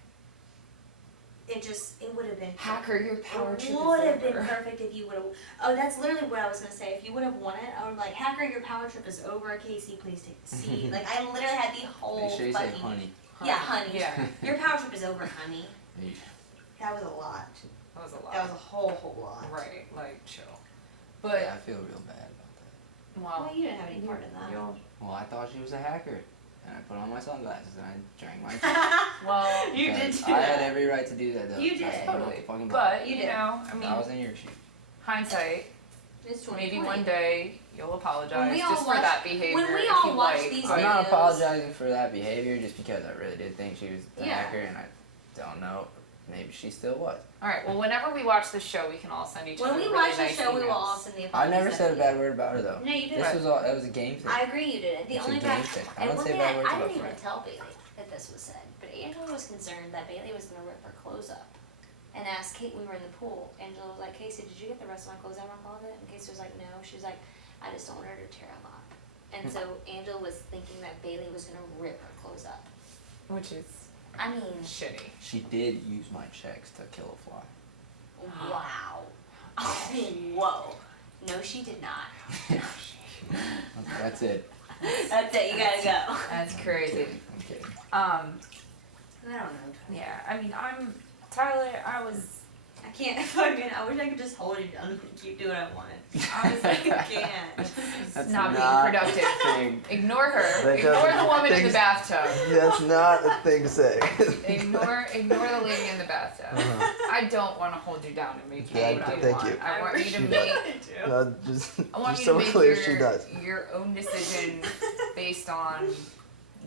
it would have been. hacker, your power trip It is would have been over. perfect if you would have. Oh, that's literally what I was gonna say. If you would have won it, I would like, hacker, your power trip is over. Casey, please take the seat. Like I literally had the whole Make sure you say fucking. honey. Yeah, honey. Yeah, Your power trip is over, honey. Yeah. That was a lot. that was a lot. That was a whole lot. Right, like, chill. But, Yeah, I feel real bad about that. well, Well, you didn't have any part in that. you'll, Well, I thought she was a hacker, and I put on my sunglasses and I drank my well, You did Because do I had that. every right to do that though. You I did. was on the totally. fucking block. But, You you did. know, I mean, I was in your shoes. hindsight, It's maybe 2020. one day you'll apologize When we all just for watch- that behavior when we if all you watch like. these but- I'm not videos. apologizing for that behavior just because I really did think she was a Yeah. hacker and I don't know. Maybe she still was. Alright, well, whenever we watch the show, we can all send each When other we really watch the nice show, we will emails. all send the I apologies. never that said a we bad did. word about her though. No, you did. This was all that was a game thing. I agree you didn't. The It's a only game thing, thing. I and don't one say thing bad words I about didn't even friends. tell Bailey that this was said, but Angela was concerned that Bailey was gonna rip her clothes up, and asked Kate. We were in the pool. Angela was like, "Casey, did you get the rest of my clothes out of my closet?" And Casey was like, "No." She was like, "I just don't want her to tear them up." And so Angela was thinking that Bailey was gonna rip her clothes up. Which is I mean, shitty. She did use my checks to kill a fly. wow. Whoa. No, she did not. That's it. That's it. You gotta go. That's I'm crazy. kidding. I'm kidding. I don't know. Yeah, I mean, Tyler, I I wish I could just hold you down and keep doing what I wanted. was I can't. That's not being productive. a thing. Ignore her. That Ignore doesn't- the woman in the things- bathtub. That's not a thing to say. Ignore the lady in the bathtub. Uh-huh. I don't want to hold you down and make you Yeah, do what I thank want. you. I want you to She make Just I want just you so to make clear, she does. your own decision based on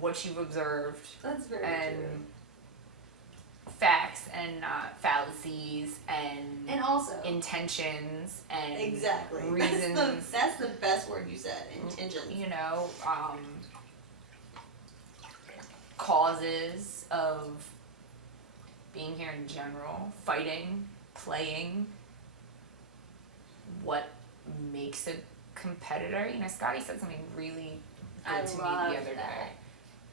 what you've observed That's very and true. facts and not fallacies and And also, intentions and exactly. reasons. That's the best word you said. Intentions. You know, causes of being here in general, fighting, playing, what makes a competitor. You know, Scotty said something really I good to me love the other day. that.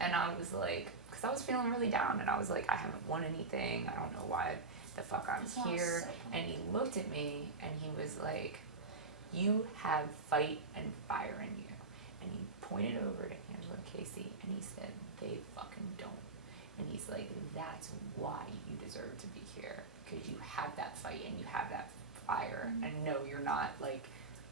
And I was like, because I was feeling really down, and I was like, I haven't won anything. I don't know why the fuck I'm That sounds here. so And he looked at me, and he was like, you have fight and fire in you. And he pointed over to Angela and Casey, and he said, they fucking don't. And he's like, that's why you deserve to be here, because you have that fight and you have that fire. And no, you're not like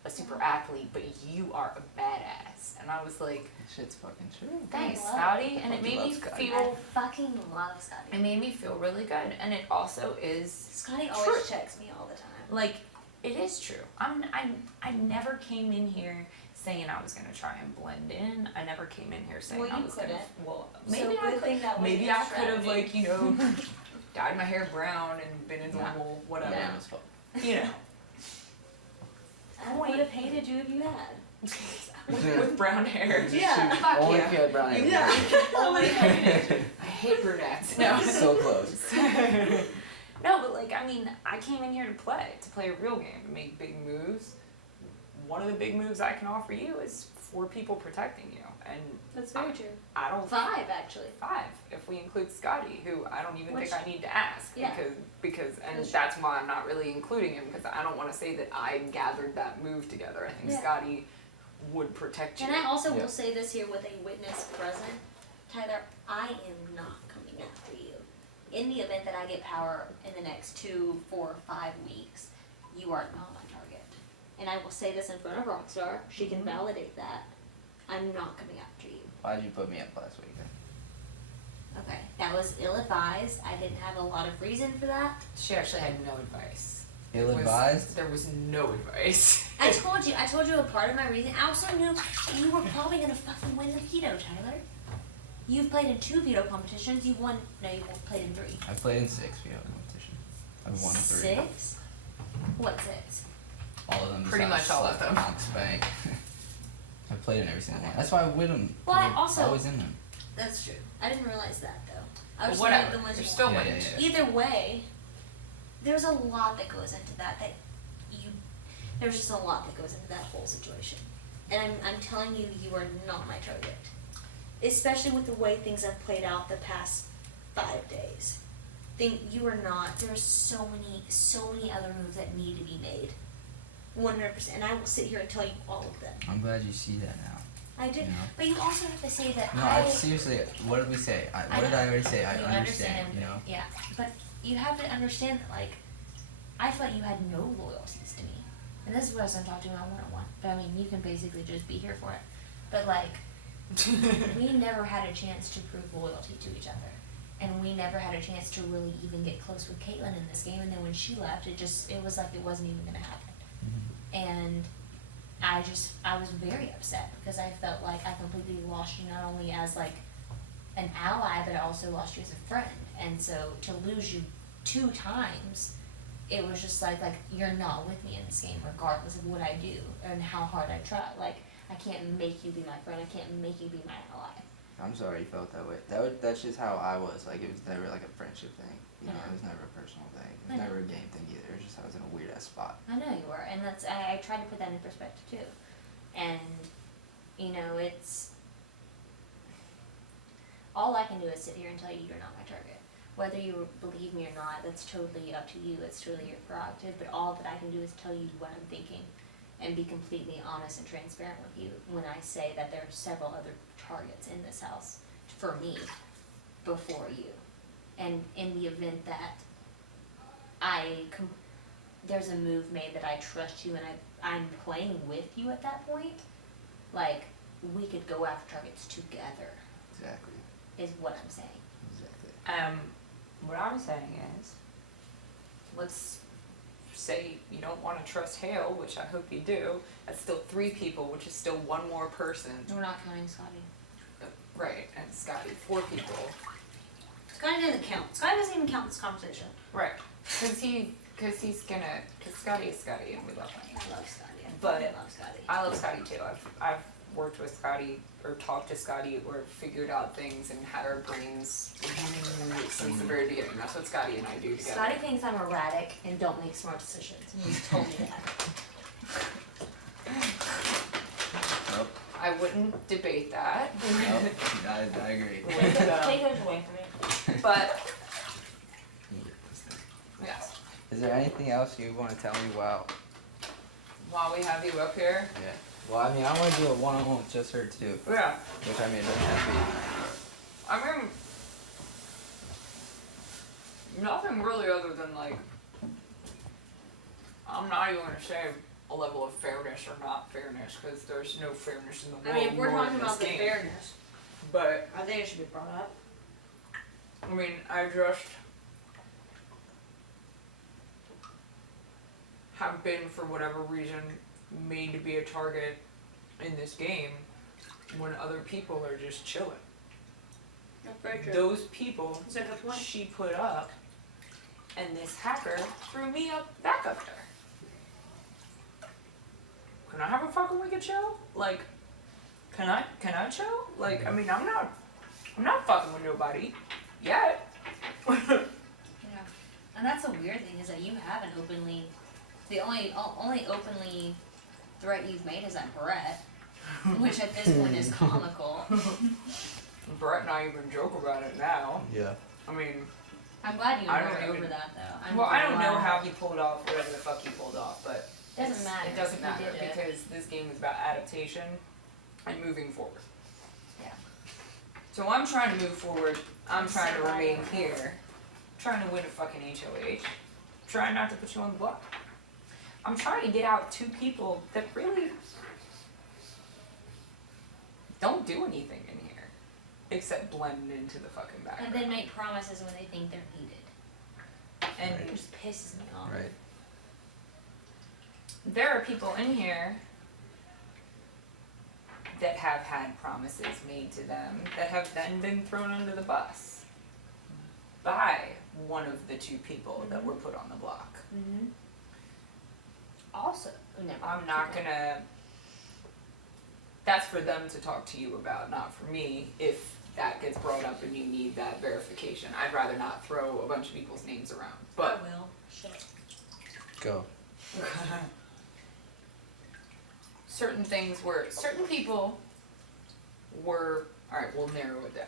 a super athlete, but you are a badass. And I was like, That shit's fucking true. thanks, love Scotty. And I it made love me Scotty. feel, I fucking love Scotty. it made me feel really good. And it also is Scotty True. always checks me all the time. like, it is true. I never came in here saying I was gonna try and blend in. I never came in here saying Well, I you was gonna. couldn't. Well, So maybe I good could. thing that wasn't Maybe your I could have, strategy. like, you know, dyed my hair brown and been a normal whatever. That man was fuck. You know, I would have hated you if you had. with brown hair. Yeah. Fuck Only yeah. if you had brown hair. Yeah. Only hated. I hate brunettes. No. So close. No, but like, I mean, I came in here to play a real game, to make big moves. One of the big moves I can offer you is 4 people protecting you, and That's very true. I don't 5 actually. 5 if we include Scotty, who I don't even Which- think I need to ask, yeah. because and That's that's why I'm not really including him, because I don't want to say that I gathered that move together. I think Yeah. Scotty would protect you. And I also Yeah. will say this here with a witness present, Tyler, I am not coming after you. In the event that I get power in the next 2, 4, 5 weeks, you are not my target. And I will say this in front of Rockstar, she can validate that. I'm not coming after you. Why'd you put me up last week then? Okay, now I was ill-advised. I didn't have a lot of reason for that. She actually had no advice. Ill-advised? There was no advice. I told you a part of my reason. I also knew you were probably gonna fucking win the veto, Tyler. You've played in 2 veto competitions. You've played in 3. I played in 6 veto competitions. I've won 3. 6? What 6? All of them. Pretty besides much all of Slap them. and Spank. I played in every single one. That's why I win them. Well, I also- always in them. That's true. I didn't realize that though. I But was whatever. thinking the ones You're you still won. winning. Yeah. Either way, there's a lot that goes into that. There's just a lot that goes into that whole situation. And I'm telling you, you are not my target. Especially with the way things have played out the past 5 days. You are not. There's so many other moves that need to be made. 100%. And I will sit here and tell you all of them. I'm glad you see that now. I did. Yeah. But you also have to say that No, I seriously. What did we say? What did I already say? I You understand. You know. Yeah, but you have to understand that, like, I felt you had no loyalties to me. And this is what I was going to talk to you about one-on-one. But, I mean, you can basically just be here for it. But, like, we never had a chance to prove loyalty to each other. And we never had a chance to really even get close with Caitlyn in this game. And then when she left, it was like it wasn't even going to happen. And I was very upset because I felt like I completely lost you not only as, like, an ally, but I also lost you as a friend. And so to lose you 2 times, it was just like you're not with me in this game regardless of what I do and how hard I try. Like, I can't make you be my friend. I can't make you be my ally. I'm sorry you felt that way. That's just how I was. Like, it was never like a friendship thing. You know, it was never a personal thing. It was I know. never a game thing either. It was just I was in a weird ass spot. I know you were, and I tried to put that in perspective too. And, you know, it's, all I can do is sit here and tell you you're not my target. Whether you believe me or not, that's totally up to you. It's totally your prerogative. But all that I can do is tell you what I'm thinking and be completely honest and transparent with you when I say that there are several other targets in this house for me before you. And in the event that there's a move made that I trust you and I'm playing with you at that point, like, we could go after targets together, Exactly. is what I'm saying. Exactly. What I'm saying is, let's say you don't want to trust Hale, which I hope you do. That's still 3 people, which is still 1 more person. We're not counting Scotty. Right, and Scotty, 4 people. Scotty doesn't count. Scotty doesn't even count in this conversation. Right, cause Scotty is Scotty and we love him. I love Scotty. But I love Scotty. I love Scotty too. I've worked with Scotty or talked to Scotty or figured out things and had our brains since the very beginning. That's what Scotty and I do together. Scotty thinks I'm erratic and don't make smart decisions. And he's told me that. Nope. I wouldn't debate that. Nope. I agree. Take those away from me. But yes, Is there anything else you want to tell me while? while we have you up here, Yeah. Well, I mean, I want to do a one-on-one with just her too. yeah, Which, I mean, it doesn't have I mean, nothing really other than, like, I'm not even gonna say a level of fairness or not fairness, because there's no fairness in the world. I mean, if we're nor talking in this about the game. fairness, But I think it should be brought up. I mean, I just have been, for whatever reason, made to be a target in this game when other people are just chilling. That's very true. Those people That's a good point. she put up, and this hacker threw me back up there. Can I have a fucking weekend chill? Like, can I chill? Like, I mean, I'm not fucking with nobody yet. Yeah, and that's the weird thing is that you haven't openly. The only openly threat you've made is that Brett, which at this point is comical. Brett and I even joke about it now. Yeah. I mean, I'm glad you I don't got even- over that though. well, I don't know glad. how he pulled off whatever the fuck he pulled off, but Doesn't matter. It doesn't He matter did it. because this game is about adaptation and moving forward. Yeah. So I'm trying to move forward. I'm trying to So remain right. here. Trying to win a fucking HOH. Trying not to put you on the block. I'm trying to get out 2 people that really don't do anything in here. except blending into the fucking And background. then make promises when they think they're needed. And It just pisses me off. Right. there are people in here that have had promises made to them that have then been thrown under the bus by one of the two people that were put on the block. Mm-hmm. Also, never. I'm not gonna. That's for them to talk to you about, not for me. If that gets brought up and you need that verification, I'd rather not throw a bunch of people's names around. But I will. Shit. Go. certain things were, certain people were, alright, we'll narrow it down.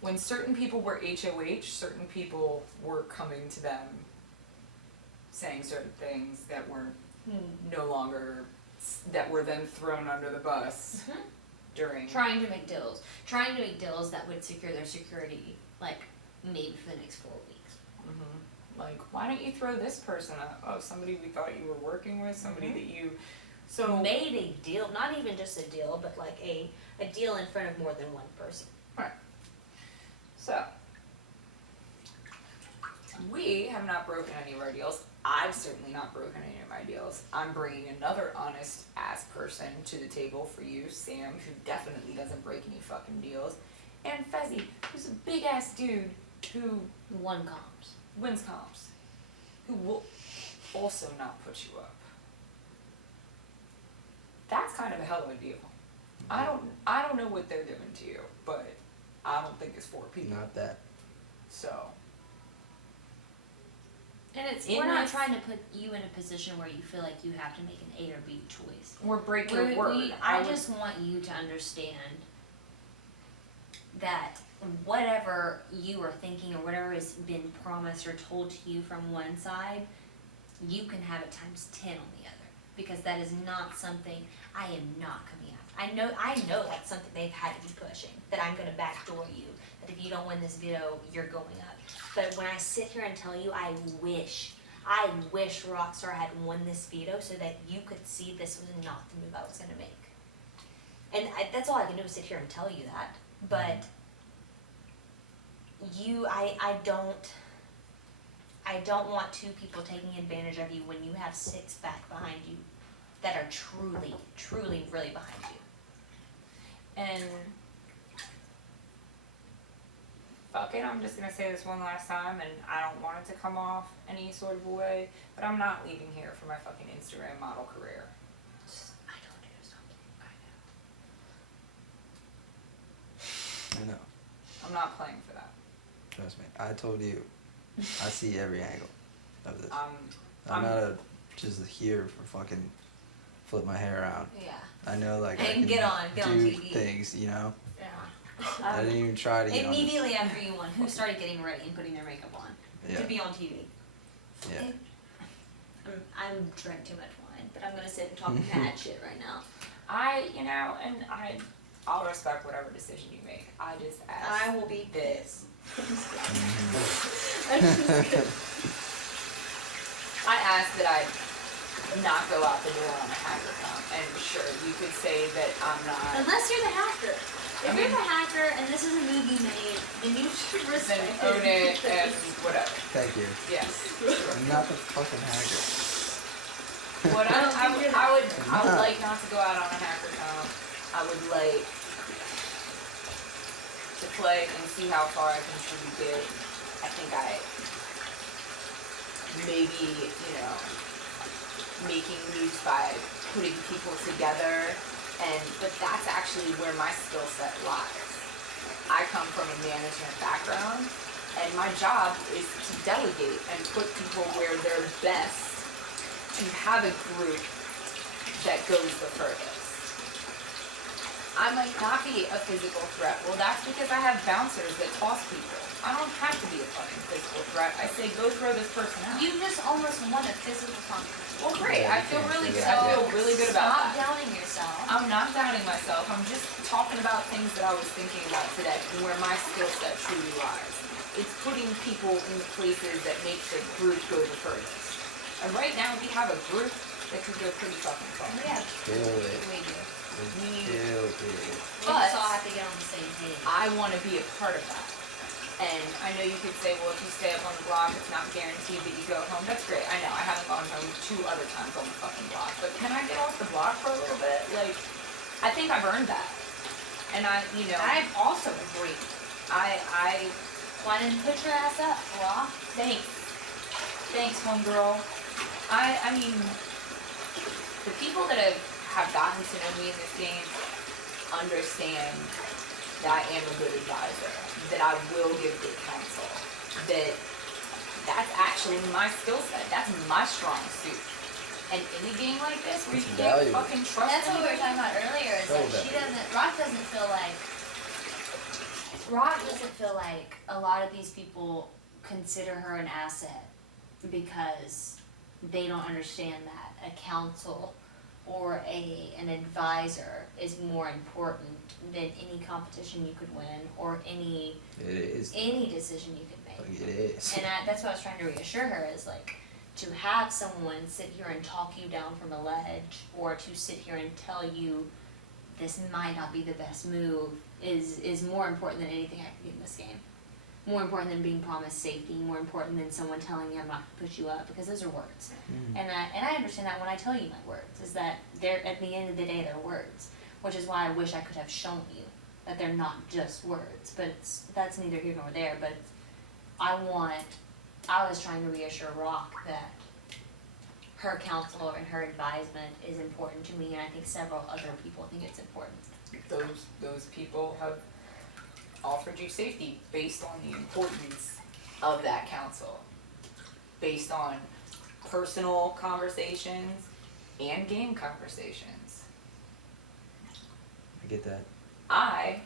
When certain people were HOH, certain people were coming to them saying certain things that were no longer, that were then thrown under the bus Mhm. during. Trying to make deals. Trying to make deals that would secure their security, like, maybe for the next 4 weeks. Mhm. Like, why don't you throw this person up? Oh, somebody we thought you were working with, somebody that you, so. Made a deal, not even just a deal, but like a deal in front of more than one person. So, we have not broken any of our deals. I've certainly not broken any of my deals. I'm bringing another honest ass person to the table for you, Sam, who definitely doesn't break any fucking deals, and Fezzy, who's a big ass dude who One comms. wins comps, who will also not put you up. That's kind of a hell of a deal. I don't know what they're doing to you, but I don't think it's 4 people. Not that. So, And it's In we're not this- trying to put you in a position where you feel like you have to make an A or B choice. or break your We- word. we- I just want you to understand that whatever you are thinking or whatever has been promised or told to you from one side, you can have it times 10 on the other. Because that is not something I am not coming after. I know that's something they've had to be pushing, that I'm gonna backdoor you, that if you don't win this veto, you're going up. But when I sit here and tell you I wish Rockstar had won this veto so that you could see this was not the move I was gonna make. And that's all I can do is sit here and tell you that. But I don't want two people taking advantage of you when you have 6 back behind you that are truly, truly, really behind you. And fuck it, I'm just gonna say this one last time, and I don't want it to come off any sort of a way, but I'm not leaving here for my fucking Instagram model career. I told you to stop. I know. I'm not playing for that. Trust me. I told you. I see every angle of this. I'm I'm not just here for fucking flip my hair around. Yeah. I know, like, I And can get on do TV. things, you know. Yeah. I didn't even try to get on. Immediately after you won, who started getting ready and putting their makeup on Yeah. to be on TV? Yeah. I'm drank too much wine, but I'm gonna sit and talk mad shit right now. I'll respect whatever decision you make. I just ask I will be this. I'm just kidding. I asked that I not go out the door on a hacker account, and sure, you could say that I'm not. Unless you're the hacker. If I you're mean- the hacker and this is a movie you made, then you should respect Then own it and whatever. Thank you. Yes. I'm not the fucking hacker. What I would Nah. like not to go out on a hacker account. I would like to play and see how far I can truly get. I think maybe, making moves by putting people together, but that's actually where my skill set lies. I come from a management background, and my job is to delegate and put people where they're best to have a group that goes the furthest. I might not be a physical threat. Well, that's because I have bouncers that toss people. I don't have to be a fucking physical threat. I say, go throw this person out. You just almost won a physical competition. Well, great. Yeah, I you feel can't really do good. that. I feel really good about Stop that. doubting yourself. I'm not doubting myself. I'm just talking about things that I was thinking about today and where my skill set truly lies. It's putting people in the places that make the group go the furthest. And right now we have a group that could go pretty fucking far. Yeah, Really? we do. We But- just all have to get on the same page. I want to be a part of that. And I know you could say, well, if you stay up on the block, it's not guaranteed that you go home. That's great. I know. I haven't gone home 2 other times on the fucking block. But can I get off the block for a little bit? Like, I think I've earned that. And I also agree. I Why didn't put your ass up, Rock? Thanks, homegirl. I mean, the people that have gotten to know me in this game understand that I am a good advisor, that I will give good counsel, that's actually my skill set. That's my strong suit. And in a game like this, where It's you can't valuable. fucking trust That's what we were anybody, talking about earlier, is So that valuable. Rock doesn't feel like a lot of these people consider her an asset because they don't understand that a counsel or an advisor is more important than any competition you could win or any decision you could make. It is. And that's what I was trying to reassure her, is like, to have someone sit here and talk you down from a ledge, or to sit here and tell you this might not be the best move, is more important than anything I can get in this game. More important than being promised safety, more important than someone telling you I'm not gonna push you up, because those are words. And I understand that when I tell you my words, is that they're, at the end of the day, they're words. Which is why I wish I could have shown you that they're not just words, but that's neither here nor there. But I was trying to reassure Rock that her counsel and her advisement is important to me, and I think several other people think it's important. those people have offered you safety based on the importance of that counsel, based on personal conversations and game conversations. I get that. I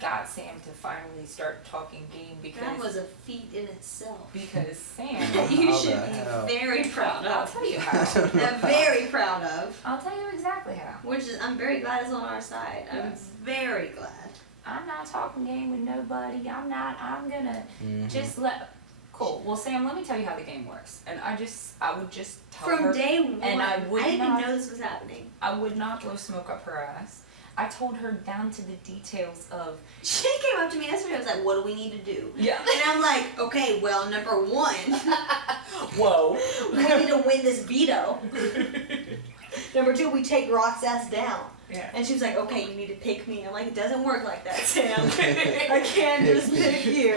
got Sam to finally start talking game because a feat in itself. Sam. You How should the be hell? very proud I'll of. tell you how. I'm very proud of. I'll tell you exactly how. Which is, I'm very glad it's on our side. I'm Yes. very glad. I'm not talking game with nobody. I'm gonna Mhm. just let. Cool. Well, Sam, let me tell you how the game works. And I would just tell From her. day one, and I would didn't not- even know this was happening. I would not blow smoke up her ass. I told her down to the details of. She came up to me yesterday and was like, what do we need to do? Yeah. And I'm like, okay, well, number one, Whoa. we need to win this veto. Number two, we take Rock's ass down. Yeah. And she was like, okay, you need to pick me. I'm like, it doesn't work like that, Sam. I can't just pick you.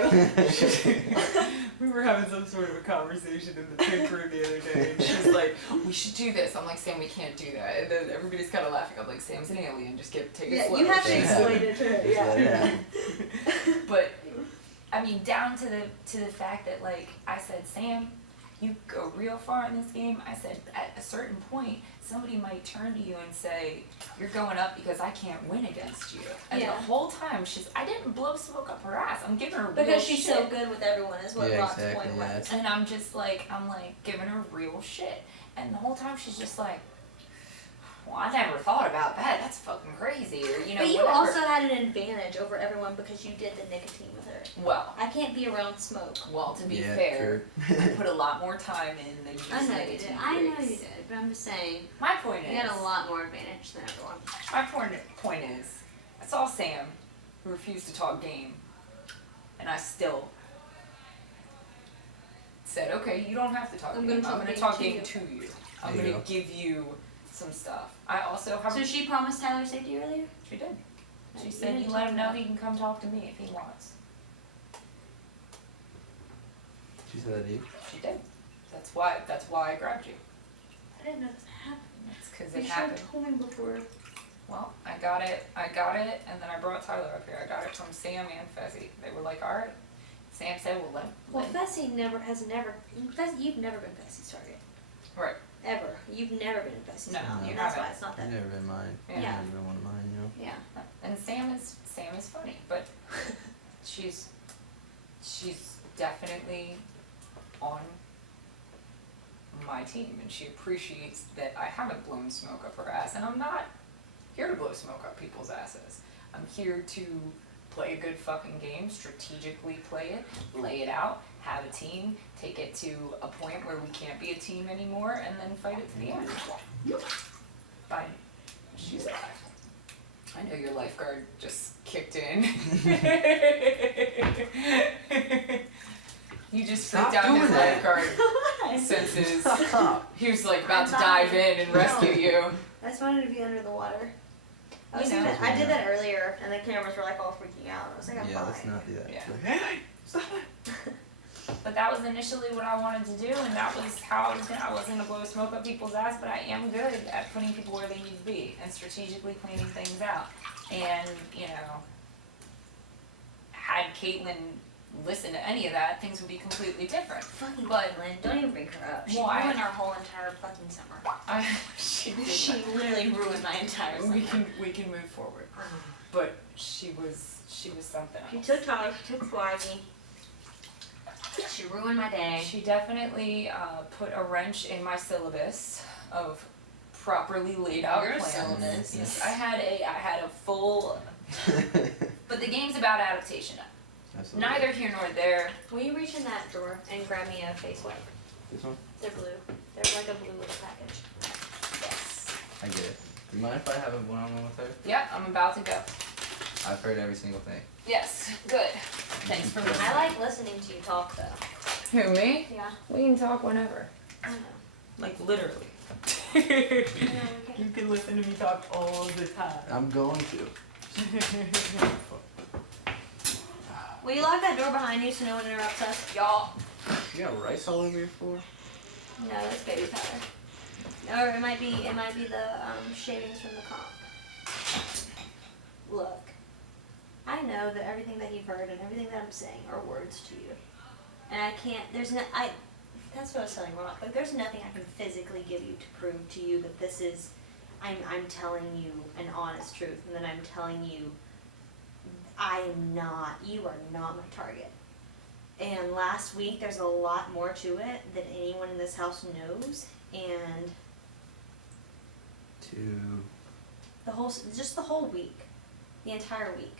We were having some sort of a conversation in the pink room the other day, and she's like, "We should do this." I'm like, "Sam, we can't do that." And then everybody's kind of laughing. I'm like, "Sam's an alien. Just take it Yeah, slow." you have to Yeah. explain it to her. Yeah. Yeah. But I mean, down to the fact that, like, I said, Sam, you go real far in this game. I said, at a certain point, somebody might turn to you and say, "You're going up because I can't win against you." And Yeah. the whole time, I didn't blow smoke up her ass. I'm giving her real Because she's shit. so good with everyone is what Yeah, Rock's exactly, point yeah. was. And I'm giving her real shit. And the whole time she's just like, well, I never thought about that. That's fucking crazy. Or, you know, But you whatever. also had an advantage over everyone because you did the nicotine with her. Well, I can't be around smoke. to be Yeah, fair, true. I put a lot more time in than just I know you nicotine did. I know breaks. you did. But I'm just saying, My point you is, had a lot more advantage than everyone. my point is, I saw Sam, who refused to talk game, and I still said, okay, you don't have to talk I'm game. gonna I'm gonna talk talk game game to to you. I'm There you gonna go. give you some stuff. I also have. So she promised Tyler safety earlier? She did. She You said didn't you let tell him me know that. he can come talk to me if he wants. She said that to you. She did. That's why I grabbed you. I didn't know this happened. It's because You it should have happened. told me before. Well, I got it, and then I brought Tyler up here. I got it from Sam and Fezzi. They were like, all right. Sam said, well, Well, let Fessy you've never been Fessy's target. Right. Ever. You've never been in Fessy's No, mouth. you And that's haven't. why it's not that. You've never been mine. Yeah. You've never been one of mine, you know. Yeah. And Sam is funny, but she's definitely on my team, and she appreciates that I haven't blown smoke up her ass, and I'm not here to blow smoke up people's asses. I'm here to play a good fucking game, strategically play it, lay it out, have a team, take it to a point where we can't be a team anymore, and then fight it to the end. She's alive. I know your lifeguard just kicked in. You just Stop freaked out doing his that. lifeguard senses. Stop. He was like about to dive in and rescue you. I just wanted to be under the water. You know, I did that earlier, and the cameras were like all freaking out. I was like, I'm Yeah, fine. let's not do that. Yeah. Like, hey, stop it. But that was initially what I wanted to do, and that was how I was gonna. I wasn't gonna blow smoke up people's ass, but I am good at putting people where they need to be and strategically planning things out. And you know, had Caitlin listened to any of that, things would be completely different. Fucking But- Caitlin, don't even bring her up. She Why? ruined our whole entire fucking summer. She did She not- literally ruined my entire summer. We can move forward. But she was something She else. took Tyler, she took Swaggy. She ruined my day. She definitely put a wrench in my syllabus of properly laid out Your plans. syllabus. Yes, I had a full. But the game's about adaptation. Absolutely. Neither here nor there. Will you reach in that drawer and grab me a face wipe? This one? They're blue. They're like a blue little package. Yes. I get it. Do you mind if I have a one-on-one with her? Yep, I'm about to go. I've heard every single thing. Yes, good. Thanks for listening. I like listening to you talk though. Who, me? Yeah. We can talk whenever. I know. Like literally. I know we can. You can listen to me talk all the time. I'm going to. Will you lock that door behind you so no one interrupts us? Y'all, You got rice all over your floor? No, that's baby powder. Or it might be the shavings from the comp. Look, I know that everything that you've heard and everything that I'm saying are words to you, and I can't. That's what I was telling Rock. Like, there's nothing I can physically give you to prove to you that this is. I'm telling you an honest truth, and then I'm telling you, you are not my target. And last week, there's a lot more to it than anyone in this house knows, and just the whole week, the entire week.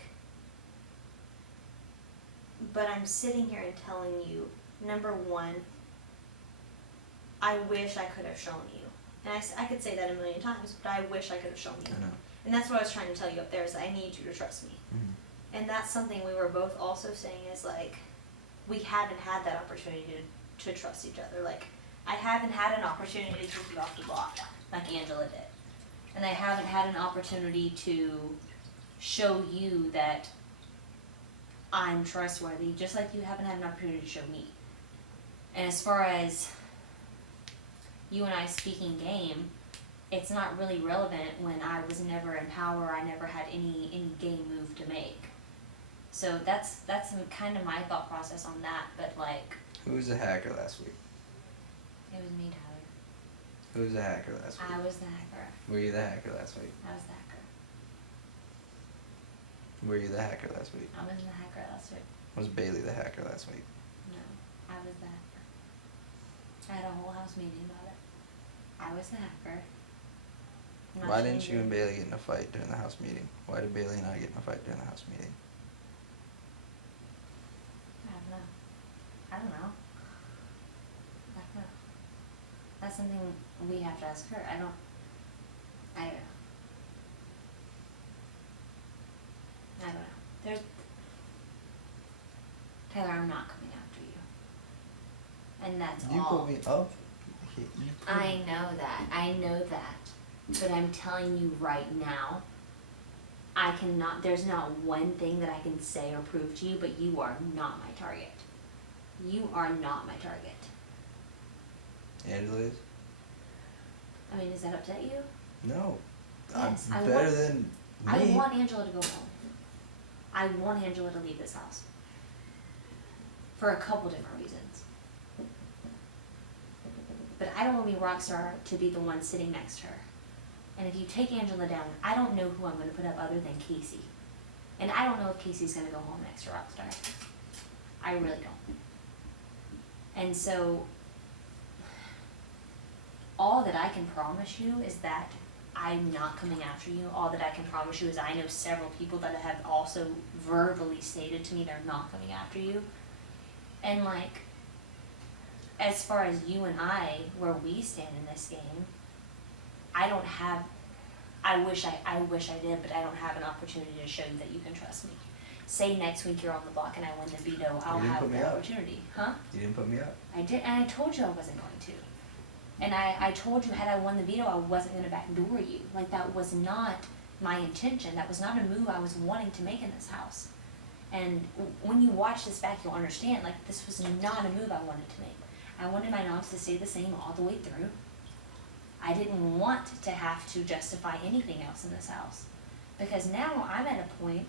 But I'm sitting here and telling you, number one, I wish I could have shown you. And I could say that a million times, but I wish I could have shown you. I know. And that's what I was trying to tell you up there, is I need you to trust me. Mhm. And that's something we were both also saying, is like, we haven't had that opportunity to trust each other. Like, I haven't had an opportunity to take you off the block like Angela did. And I haven't had an opportunity to show you that I'm trustworthy, just like you haven't had an opportunity to show me. And as far as you and I speaking game, it's not really relevant when I was never in power. I never had any game move to make. So that's kind of my thought process on that. But like, Who was the hacker last week? it was me, Tyler. Who was the hacker last week? I was the hacker. Were you the hacker last week? I was the hacker. Were you the hacker last week? I was the hacker last week. Was Bailey the hacker last week? No, I was the hacker. I had a whole house meeting about it. I was the hacker. I'm not Why didn't you changing. and Bailey get in a fight during the house meeting? Why did Bailey and I get in a fight during the house meeting? I don't know. I don't know. That's something we have to ask her. I don't know. There's Taylor, I'm not coming after you. And that's You all. put me up. I know that. But I'm telling you right now, there's not one thing that I can say or prove to you, but you are not my target. You are not my target. Angela is? I mean, does that upset you? No. Yes, I'm I better want- than me. I want Angela to go home. I want Angela to leave this house. For a couple different reasons. But I don't want me Rockstar to be the one sitting next to her. And if you take Angela down, I don't know who I'm going to put up other than Casey. And I don't know if Casey's going to go home next to Rockstar. I really don't. And so, all that I can promise you is that I'm not coming after you. All that I can promise you is I know several people that have also verbally stated to me they're not coming after you. And like, as far as you and I, where we stand in this game, I don't have I wish I did, but I don't have an opportunity to show you that you can trust me. Say next week you're on the block and I win the veto, I'll didn't have put me the up. opportunity. Huh? You didn't put me up. I did, and I told you I wasn't going to. And I told you had I won the veto, I wasn't going to backdoor you. Like, that was not my intention. That was not a move I was wanting to make in this house. And when you watch this back, you'll understand, like, this was not a move I wanted to make. I wanted my knobs to stay the same all the way through. I didn't want to have to justify anything else in this house. Because now I'm at a point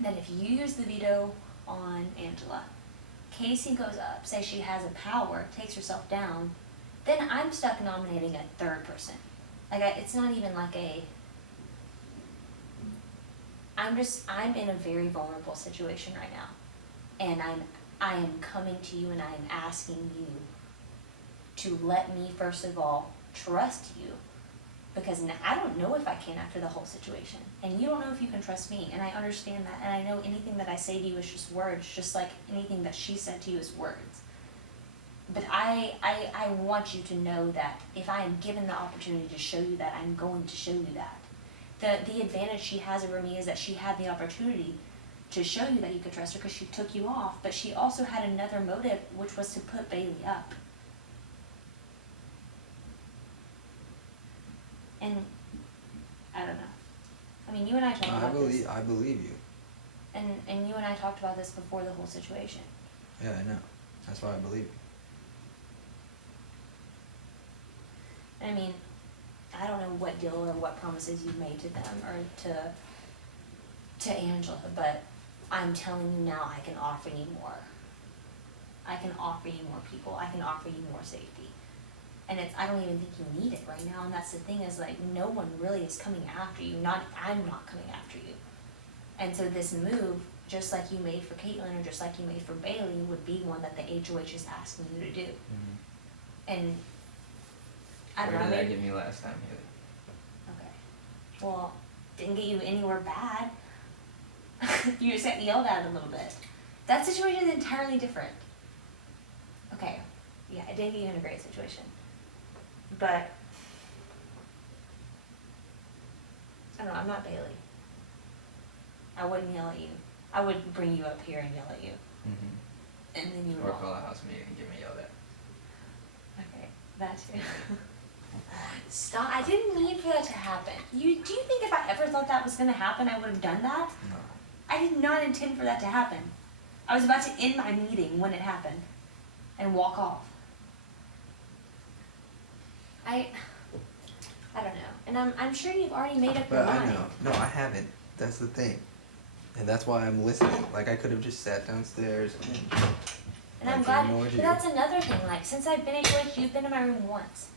that if you use the veto on Angela, Casey goes up, says she has a power, takes herself down, then I'm stuck nominating a third person. Like, it's not even like I'm in a very vulnerable situation right now. And I am coming to you and I am asking you to let me, first of all, trust you. Because now, I don't know if I can after the whole situation. And you don't know if you can trust me. And I understand that. And I know anything that I say to you is just words, just like anything that she said to you is words. But I want you to know that if I am given the opportunity to show you that, I'm going to show you that. The advantage she has over me is that she had the opportunity to show you that you could trust her because she took you off, but she also had another motive, which was to put Bailey up. And I don't know. I mean, you and I talked about this. I believe you. And you and I talked about this before the whole situation. Yeah, I know. That's why I believe you. I mean, I don't know what deal or what promises you've made to them or to Angela, but I'm telling you now, I can offer you more. I can offer you more people. I can offer you more safety. And I don't even think you need it right now. And that's the thing is, like, no one really is coming after you. I'm not coming after you. And so this move, just like you made for Caitlyn or just like you made for Bailey, would be one that the HOH is asking you to do. And I don't Where know. did that maybe- get me last time, Haley? Okay. Well, didn't get you anywhere bad. You just got yelled at a little bit. That situation is entirely different. Okay. Yeah, it didn't get you in a great situation. But I don't know, I'm not Bailey. I wouldn't yell at you. I would bring you up here and yell at you. And then you would Or walk. call a house meeting and get me yelled at. Okay, that too. Stop. I didn't mean for that to happen. Do you think if I ever thought that was gonna happen, I would have done that? No. I did not intend for that to happen. I was about to end my meeting when it happened and walk off. I don't know. And I'm sure you've already made up your But I mind. know. No, I haven't. That's the thing. And that's why I'm listening. Like, I could have just sat downstairs And I'm like, glad. ignored But you. that's another thing. Like, since I've been HOH, you've been in my room once.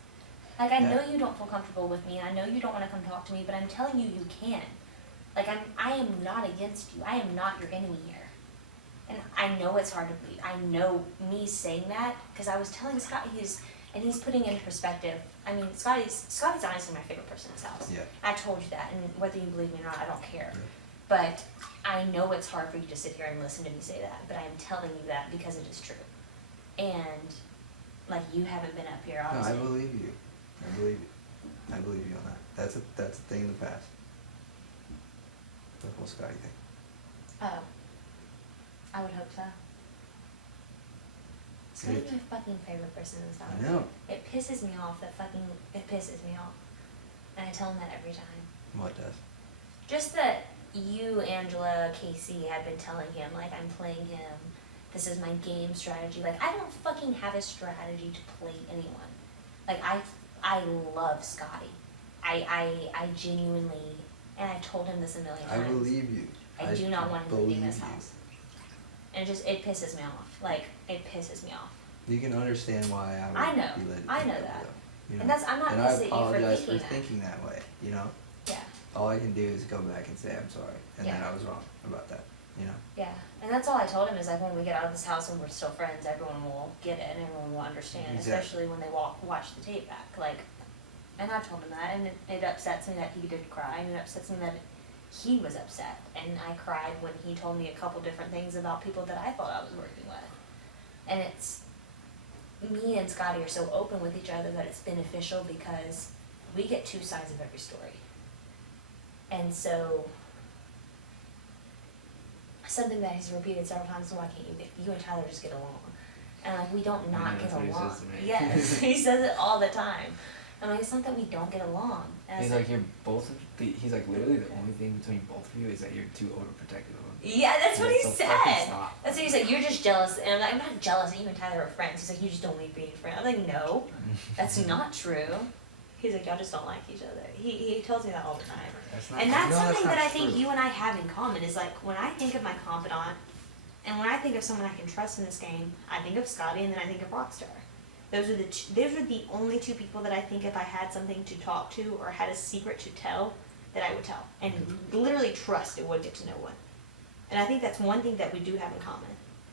Like, I know Yeah. you don't feel comfortable with me, and I know you don't want to come talk to me, but I'm telling you, you can. Like, I am not against you. I am not your enemy here. And I know it's hard to believe. I know me saying that, because I was telling Scott, he's putting into perspective. I mean, Scotty's honestly my favorite person in this house. Yeah. I told you that, and whether you believe me or not, I don't care. Yeah. But I know it's hard for you to sit here and listen to me say that, but I'm telling you that because it is true. And, like, you haven't been up here, No, obviously. I believe you. I believe you. I believe you on that. That's a thing in the past. The whole Scotty thing. Oh. I would hope so. Scotty's my fucking favorite person in this house. I know. It pisses me off it pisses me off. And I tell him that every time. What does? Just that you, Angela, Casey, have been telling him, like, I'm playing him. This is my game strategy. Like, I don't fucking have a strategy to play anyone. Like, I love Scotty. I genuinely, and I've told him this a million I times. believe you. I do not want him leaving this believe you. house. And it pisses me off. Like, it pisses me off. You can understand why I would I know. be led to I think know that that. way, you know? And that's, I'm not and I pissed at you for apologize thinking that. thinking that way, you know? Yeah, All I can do is go back and say I'm sorry and that Yeah. I was wrong about that, you know? yeah. And that's all I told him is, like, when we get out of this house and we're still friends, everyone will get it and everyone will understand, Exactly. especially when they watch the tape back. Like, and I told him that, and it upsets me that he did cry, and it upsets me that he was upset. And I cried when he told me a couple different things about people that I thought I was working with. And it's, me and Scotty are so open with each other that it's beneficial because we get two sides of every story. And so, something that he's repeated several times, why can't you and Tyler just get along? And like, we don't not I know, get that's what he along. says to me. Yes, he says it all the time. I'm like, it's not that we don't get along. And I He's was like, you're both of he's like, literally the only thing between both of you is that you're too overprotective of him. yeah, that's what he So said. fucking stop. That's what he said. You're just jealous, and I'm like, I'm not jealous. You and Tyler are friends. He's like, you just don't like being friends. I'm like, no, that's not true. He's like, y'all just don't like each other. He tells me that all the time. That's not, And that's no, something not that I think true. you and I have in common is like when I think of my confidant, and when I think of someone I can trust in this game, I think of Scotty, and then I think of Rockstar. Those are the only two people that I think if I had something to talk to or had a secret to tell, that I would tell, and literally trust it would get to know one. And I think that's one thing that we do have in common,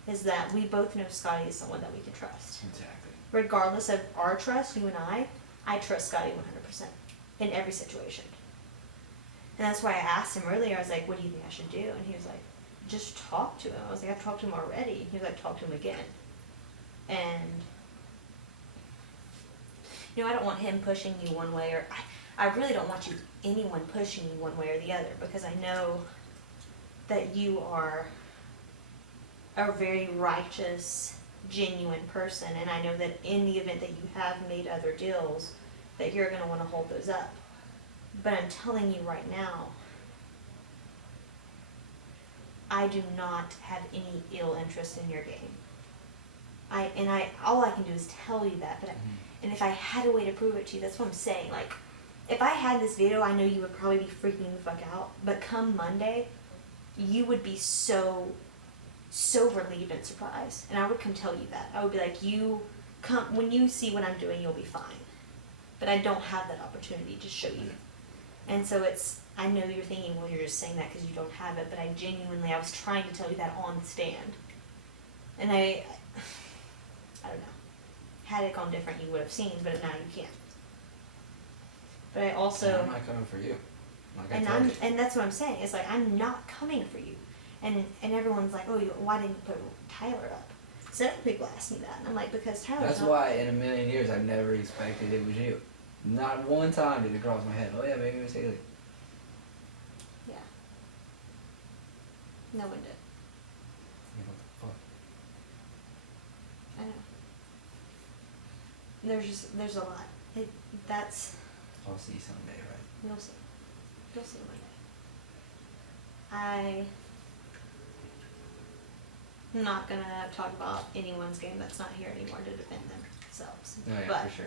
is that we both know Scotty is someone that we can trust. Exactly. Regardless of our trust, you and I trust Scotty 100% in every situation. And that's why I asked him earlier, I was like, what do you think I should do? And he was like, just talk to him. I was like, I've talked to him already. He was like, talk to him again. And, you know, I don't want him pushing you one way, or I really don't want anyone pushing you one way or the other, because I know that you are a very righteous, genuine person, and I know that in the event that you have made other deals, that you're going to want to hold those up. But I'm telling you right now, I do not have any ill interest in your game. All I can do is tell you that, but and if I had a way to prove it to you, that's what I'm saying. Like, if I had this video, I know you would probably be freaking the fuck out, but come Monday, you would be so relieved and surprised, and I would come tell you that. I would be like, you come, when you see what I'm doing, you'll be fine. But I don't have that opportunity to show you. And so I know you're thinking, well, you're just saying that because you don't have it, but I was trying to tell you that on the stand. And I don't know. Had it gone different, you would have seen, but now you can't. But I also... I'm not coming for you. Like I told you. And that's what I'm saying. It's like, I'm not coming for you. And everyone's like, oh, why didn't you put Tyler up? Several people ask me that. And I'm like, because Tyler's That's not... why in a million years I've never expected it was you. Not one time did it cross my head. Oh yeah, maybe it was Haley. Yeah. No one did. Like, what the fuck? I know. There's a lot. That's... I'll see someday, right? You'll see. You'll see one day. I'm not gonna talk about anyone's game that's not here anymore to defend themselves. No, yeah, But, for sure.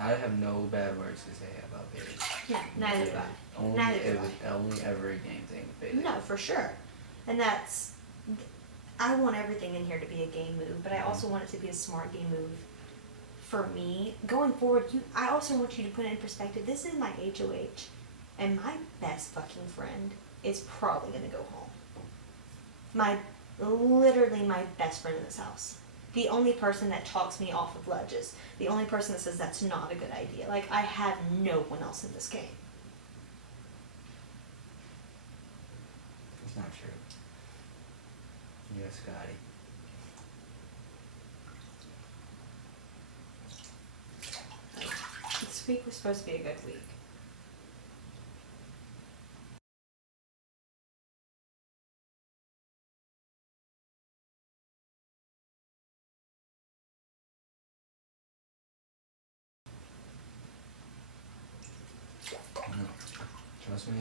I have no bad words to say about Bailey. yeah, neither do I. Only, Neither do it was only ever a game thing with Bailey. No, for sure. And that's... I want everything in here to be a game move, but I also want it to be a smart game move for me. Going forward, I also want you to put it in perspective. This is my HOH, and my best fucking friend is probably gonna go home. Literally my best friend in this house. The only person that talks me off of ledges. The only person that says that's not a good idea. Like, I have no one else in this game. It's not true. Yes, Scotty. This week was supposed to be a good week. No. Trust me.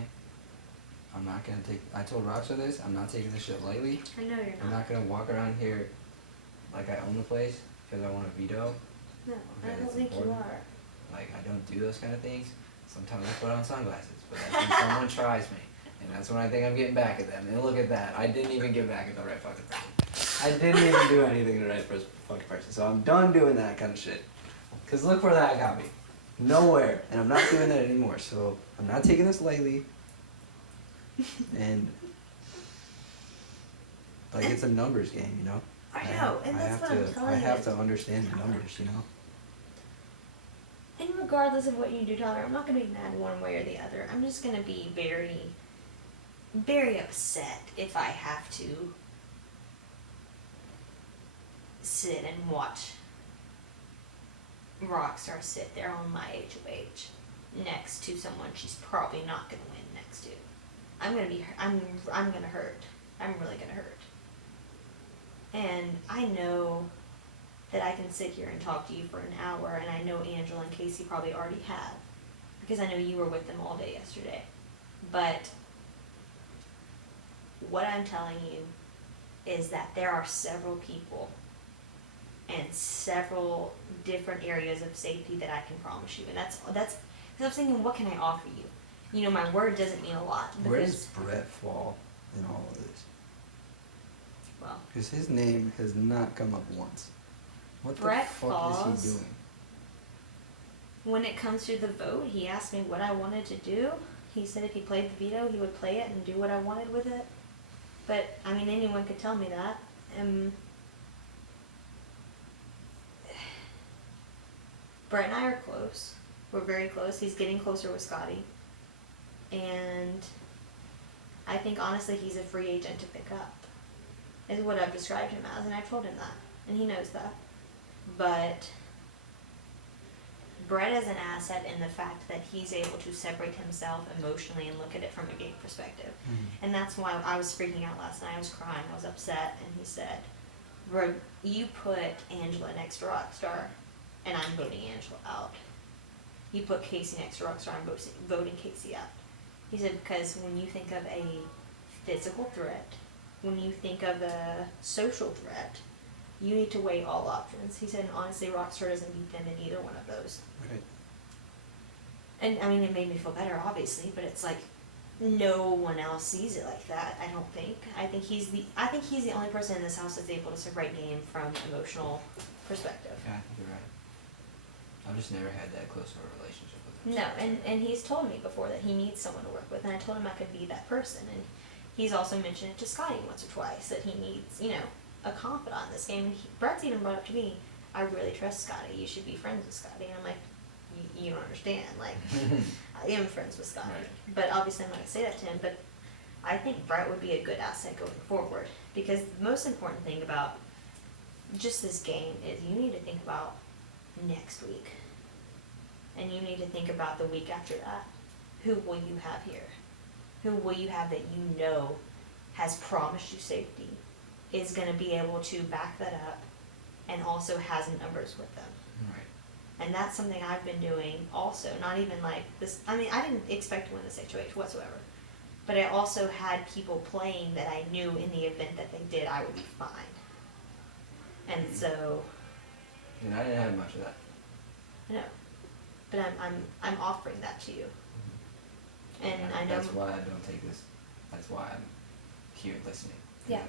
I'm not gonna take. I told Rockstar this. I'm not taking this shit lightly. I know you're I'm not gonna walk around here like I own the place because I want a veto. No, I Okay, don't that's think you important. are. Like, I don't do those kind of things. Sometimes I put on sunglasses, but I think someone tries me. And that's when I think I'm getting back at them. And look at that. I didn't even get back at the right fucking person. I didn't even do anything to the right fucking person. So I'm done doing that kind of shit. Because look where that got me. Nowhere. And I'm not doing that anymore. So I'm not taking this lightly. And, like, it's a numbers game, you know? I know, and that's what I'm telling you. I have to understand the numbers, you know? And regardless of what you do, Tyler, I'm not going to be mad one way or the other. I'm just going to be very, very upset if I have to sit and watch Rockstar sit there on my HOH. next to someone she's probably not gonna win next to. I'm gonna hurt. I'm really gonna hurt. And I know that I can sit here and talk to you for an hour, and I know Angela and Casey probably already have, because I know you were with them all day yesterday. But what I'm telling you is that there are several people and several different areas of safety that I can promise you, and that's because I was thinking, what can I offer you? You know, my word doesn't mean a lot. Where because- does Brett fall in all of this? Well, Because his name has not come up once. What the Brett fuck falls. is he doing? when it comes to the vote, he asked me what I wanted to do. He said if he played the veto, he would play it and do what I wanted with it. But I mean, anyone could tell me that. Brett and I are close. We're very close. He's getting closer with Scotty. And I think honestly he's a free agent to pick up, is what I've described him as, and I've told him that. And he knows that. But Brett is an asset in the fact that he's able to separate himself emotionally and look at it from a game perspective. And that's why I was freaking out last night. I was crying. I was upset. And he said, "Bro, you put Angela next to Rockstar, and I'm voting Angela out. You put Casey next to Rockstar, I'm voting Casey out." He said, because when you think of a physical threat, when you think of a social threat, you need to weigh all options. He said, and honestly, Rockstar doesn't beat them in either one of those. Right. And I mean, it made me feel better, obviously, but it's like no one else sees it like that. I don't think. I think he's the only person in this house that's able to separate game from emotional perspective. Yeah, I think you're right. I've just never had that close of a relationship with him. No, and he's told me before that he needs someone to work with, and I told him I could be that person. And he's also mentioned it to Scotty once or twice that he needs, you know, a confidant in this game. And Brett's even brought up to me, "I really trust Scotty. You should be friends with Scotty." And I'm like, you don't understand. Like, I am friends with Scotty, Right. but obviously I'm not gonna say that to him. But I think Brett would be a good asset going forward, because the most important thing about just this game is you need to think about next week. And you need to think about the week after that. Who will you have here? Who will you have that you know has promised you safety, is going to be able to back that up, and also has numbers with them? Right. And that's something I've been doing also. Not even like this. I mean, I didn't expect to win this HOH whatsoever. But I also had people playing that I knew in the event that they did, I would be fine. And so, And I didn't have much of that. no. But I'm offering that to you. And I know. That's why I don't take this. That's why I'm here listening. Yeah.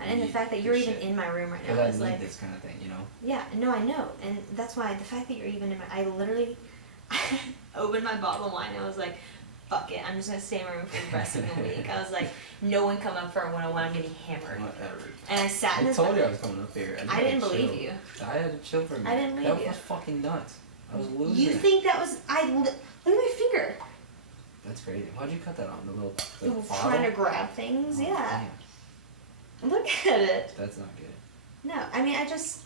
I And the need fact that this you're shit. even in my room right now Because is I need like, this kind of thing, you know? yeah, no, I know, and that's why the fact that you're even in my, I literally opened my bottle of wine and I was like, fuck it, I'm just gonna stay in my room for the rest of the week. I was like, no one come up for a 101, I'm getting hammered. Whatever. And I sat in I this. told you I was coming up here. I had didn't to believe chill. you. I had to chill for a minute. I didn't believe that you. was fucking nuts. I was losing You it. think that was look at my finger. That's crazy. Why'd you cut that on? The little You were bottle? trying to grab things, Oh, yeah. damn. Look at it. That's not good. No, I mean, I was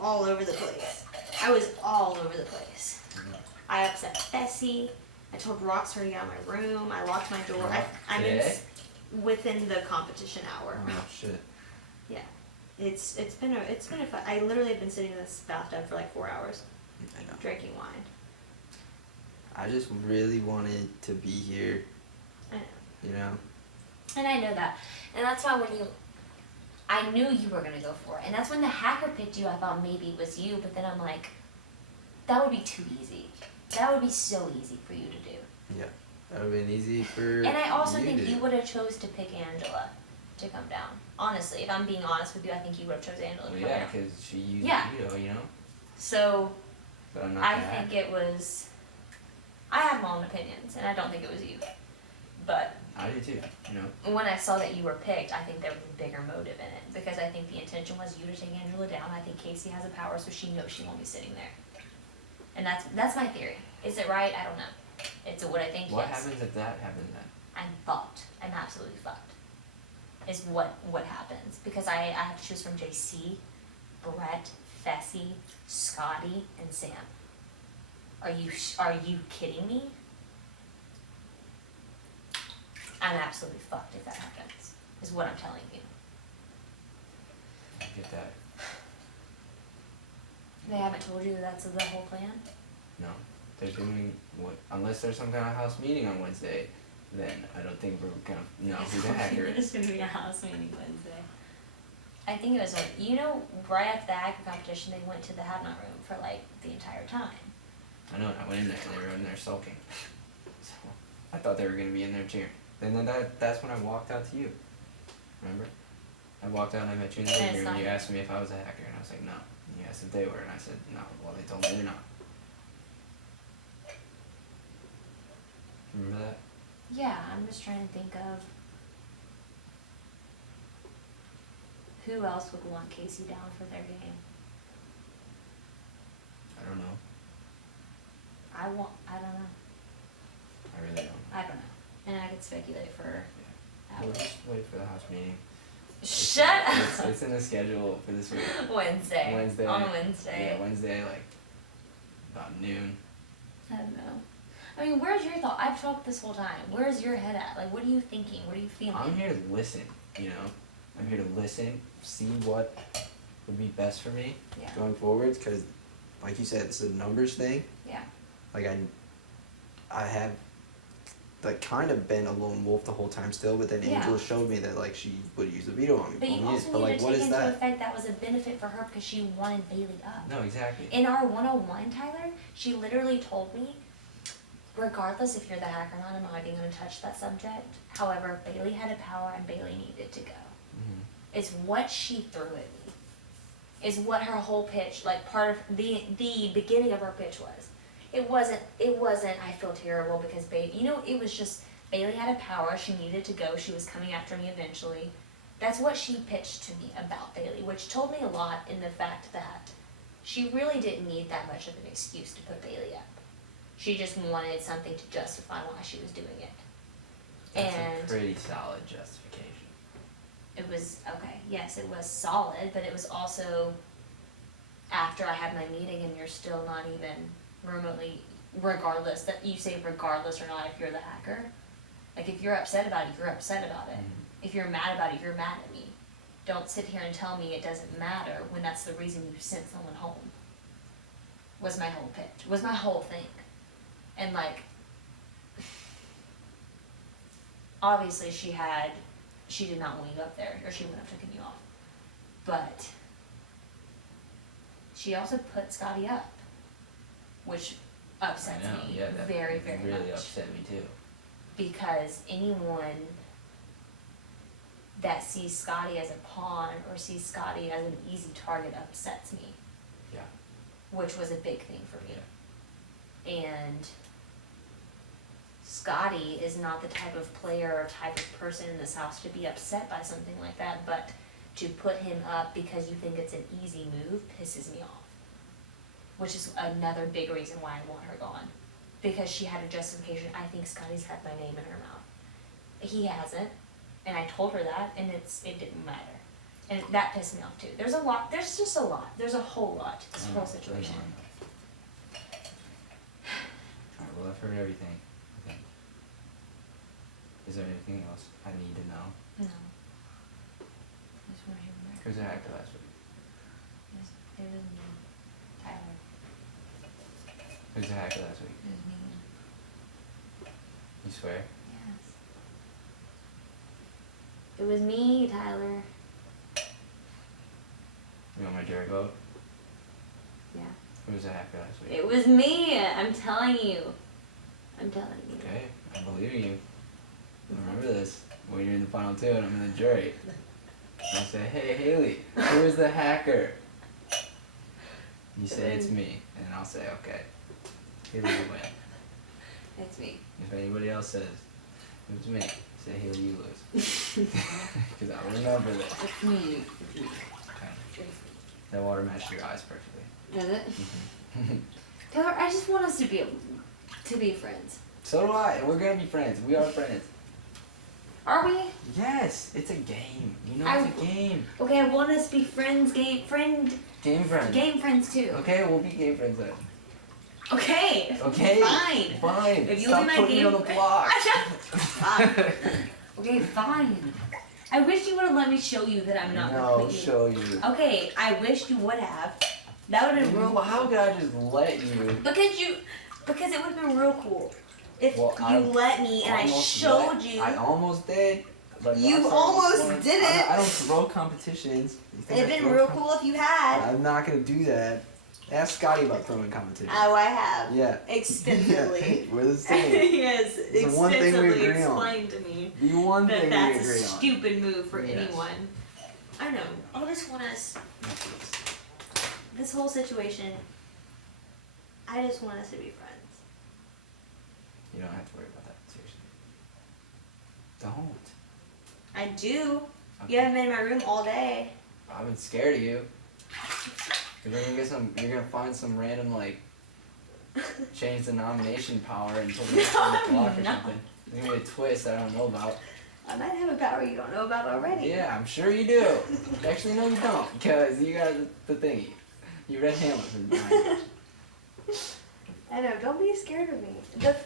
all over the place. I was all over the place. I upset Bessie. I told Rockstar to get out of my room. I locked my door. I'm in Today? within the competition hour. Oh shit. Yeah, it's been a fun. I literally have been sitting in this bathtub for like 4 hours I know. drinking wine. I just really wanted to be here, I know. you know? And I know that. And that's why I knew you were gonna go for it. And that's when the hacker picked you, I thought maybe it was you, but then I'm like, that would be too easy. That would be so easy for you to do. Yeah. That would have been easy for And I also you think to you do. would have chose to pick Angela to come down. Honestly, if I'm being honest with you, I think you would have chose Angela to Well, come yeah, down. because she used Yeah. veto, you know? So But I'm not I that. think it was. I have my own opinions, and I don't think it was you. But I do too, you know? when I saw that you were picked, I think there was a bigger motive in it, because I think the intention was you to take Angela down. I think Casey has a power, so she knows she won't be sitting there. And that's my theory. Is it right? I don't know. It's what I think. What yes. happens if that happens then? I'm fucked. I'm absolutely fucked. Is what happens, because I have to choose from JC, Brett, Fessy, Scotty, and Sam. Are you kidding me? I'm absolutely fucked if that happens, is what I'm telling you. I get that. They haven't told you that that's the whole plan? No, they're doing what? Unless there's some kind of house meeting on Wednesday, then I don't think we're gonna know who the hacker There's is. gonna be a house meeting Wednesday. I think it was right after the hacker competition, they went to the Hadnot room for like the entire time. I know. I went in there and they were in there sulking. So I thought they were gonna be in there cheering. And then that's when I walked out to you. Remember? I walked out and I met you in the And living it's room. And you not- asked me if I was a hacker, and I was like, no. And you asked if they were, and I said, no. Well, they told me they're not. Remember that? Yeah, I'm just trying to think of who else would want Casey down for their game. I don't know. I don't know. I really don't. I don't know. And I could speculate for We'll hours. just wait for the house meeting. Shut It's, up! it's in the schedule for this week. Wednesday. Wednesday. On Wednesday. Yeah, Wednesday, like about noon. I don't know. I mean, where's your thought? I've talked this whole time. Where's your head at? Like, what are you thinking? What are you feeling? I'm here to listen, you know? I'm here to listen, see what would be best for me. Yeah. Going forwards, because, like you said, it's a numbers thing. Yeah. Like I have, like, kind of been a lone wolf the whole time still, but then Yeah. Angela showed me that, like, she would use a veto on me. But pull you me in. also But, need like, to what take is into that? effect that was a benefit for her because she wanted Bailey up. No, exactly. In our 101, Tyler, she literally told me, regardless if you're the hack or not, I'm not even going to touch that subject. However, Bailey had a power and Bailey needed to go. Mm-hmm. It's what she threw at me. Is what her whole pitch, like part of the beginning of her pitch was. It wasn't I feel terrible because Bailey, it was just Bailey had a power, she needed to go, she was coming after me eventually. That's what she pitched to me about Bailey, which told me a lot in the fact that she really didn't need that much of an excuse to put Bailey up. She just wanted something to justify why she was doing it. That's And a pretty solid justification. it was, okay, yes, it was solid, but it was also after I had my meeting and you're still not even remotely, regardless, that you say regardless or not if you're the hacker. Like if you're upset about it, you're upset about it. Mhm. If you're mad about it, you're mad at me. Don't sit here and tell me it doesn't matter when that's the reason you sent someone home. Was my whole pitch, was my whole thing. And like, obviously she did not want you up there, or she wouldn't have taken you off. But she also put Scotty up, which upsets I know, me yeah, that very, very really much. upset me too. Because anyone that sees Scotty as a pawn or sees Scotty as an easy target upsets me, Yeah. which was a big thing for me. And Scotty is not the type of player or type of person in this house to be upset by something like that, but to put him up because you think it's an easy move pisses me off. Which is another big reason why I want her gone. Because she had a justification. I think Scotty's had my name in her mouth. He hasn't, and I told her that, and it didn't matter. And that pissed me off too. There's just a lot. There's a whole lot to this whole situation. Alright, well I've heard everything, I think. Is there anything else I need to know? No. I just want to hear from her. Who's the hacker last week? It was me. Tyler. Who's the hacker last week? It was me. You swear? Yes. It was me, Tyler. You want my jury vote? Yeah. Who was the hacker last week? It was me. I'm telling you. I'm telling you. Okay, I believe you. Remember this. When you're in the final two and I'm in the jury. I'll say, hey Haley, who is the hacker? You say it's me, and I'll say, okay. Haley will win. It's me. If anybody else says, it's me, say Haley, you lose. Because I'll remember this. It's me. Okay. That water matched your eyes perfectly. Does it? Mhm. Taylor, I just want us to be friends. So do I, and we're gonna be friends. We are friends. Are we? Yes, it's a game. You know I- it's a game. Okay, I want us to be friends, game friends Game friends. too. Okay, we'll be game friends then. Okay. Okay. Fine. Fine. If you Stop look at my putting me on the game- block. Fine. Okay, fine. I wish you would have let me show you that I'm not No, completely. show you. Okay, I wish you would have. That would have been Well, how could I just let you? because it would have been real cool if Well, you I let me and I almost showed let- you. I almost did. But You last time almost I was- did it. I don't throw competitions. You think It'd I been throw real com- cool if you had. I'm not gonna do that. Ask Scotty about throwing competition. Oh, I have. Yeah. Extensively. We're the same. He has It's the one thing we extensively agree on. explained to me The one that thing that's we a agree on. stupid move for Yes. anyone. I know. I just want us. This whole situation. I just want us to be friends. You don't have to worry about that. Seriously. Don't. I do. Okay. You haven't been in my room all day. I've been scared of you. You're gonna get some. You're gonna find some random like change the nomination power and put me on the block or No. something. There's gonna be a twist I don't know about. I might have a power you don't know about already. Yeah, I'm sure you do. Actually, no, you don't, because you got the thingy. You read Hamilton behind you. I know. Don't be scared of me.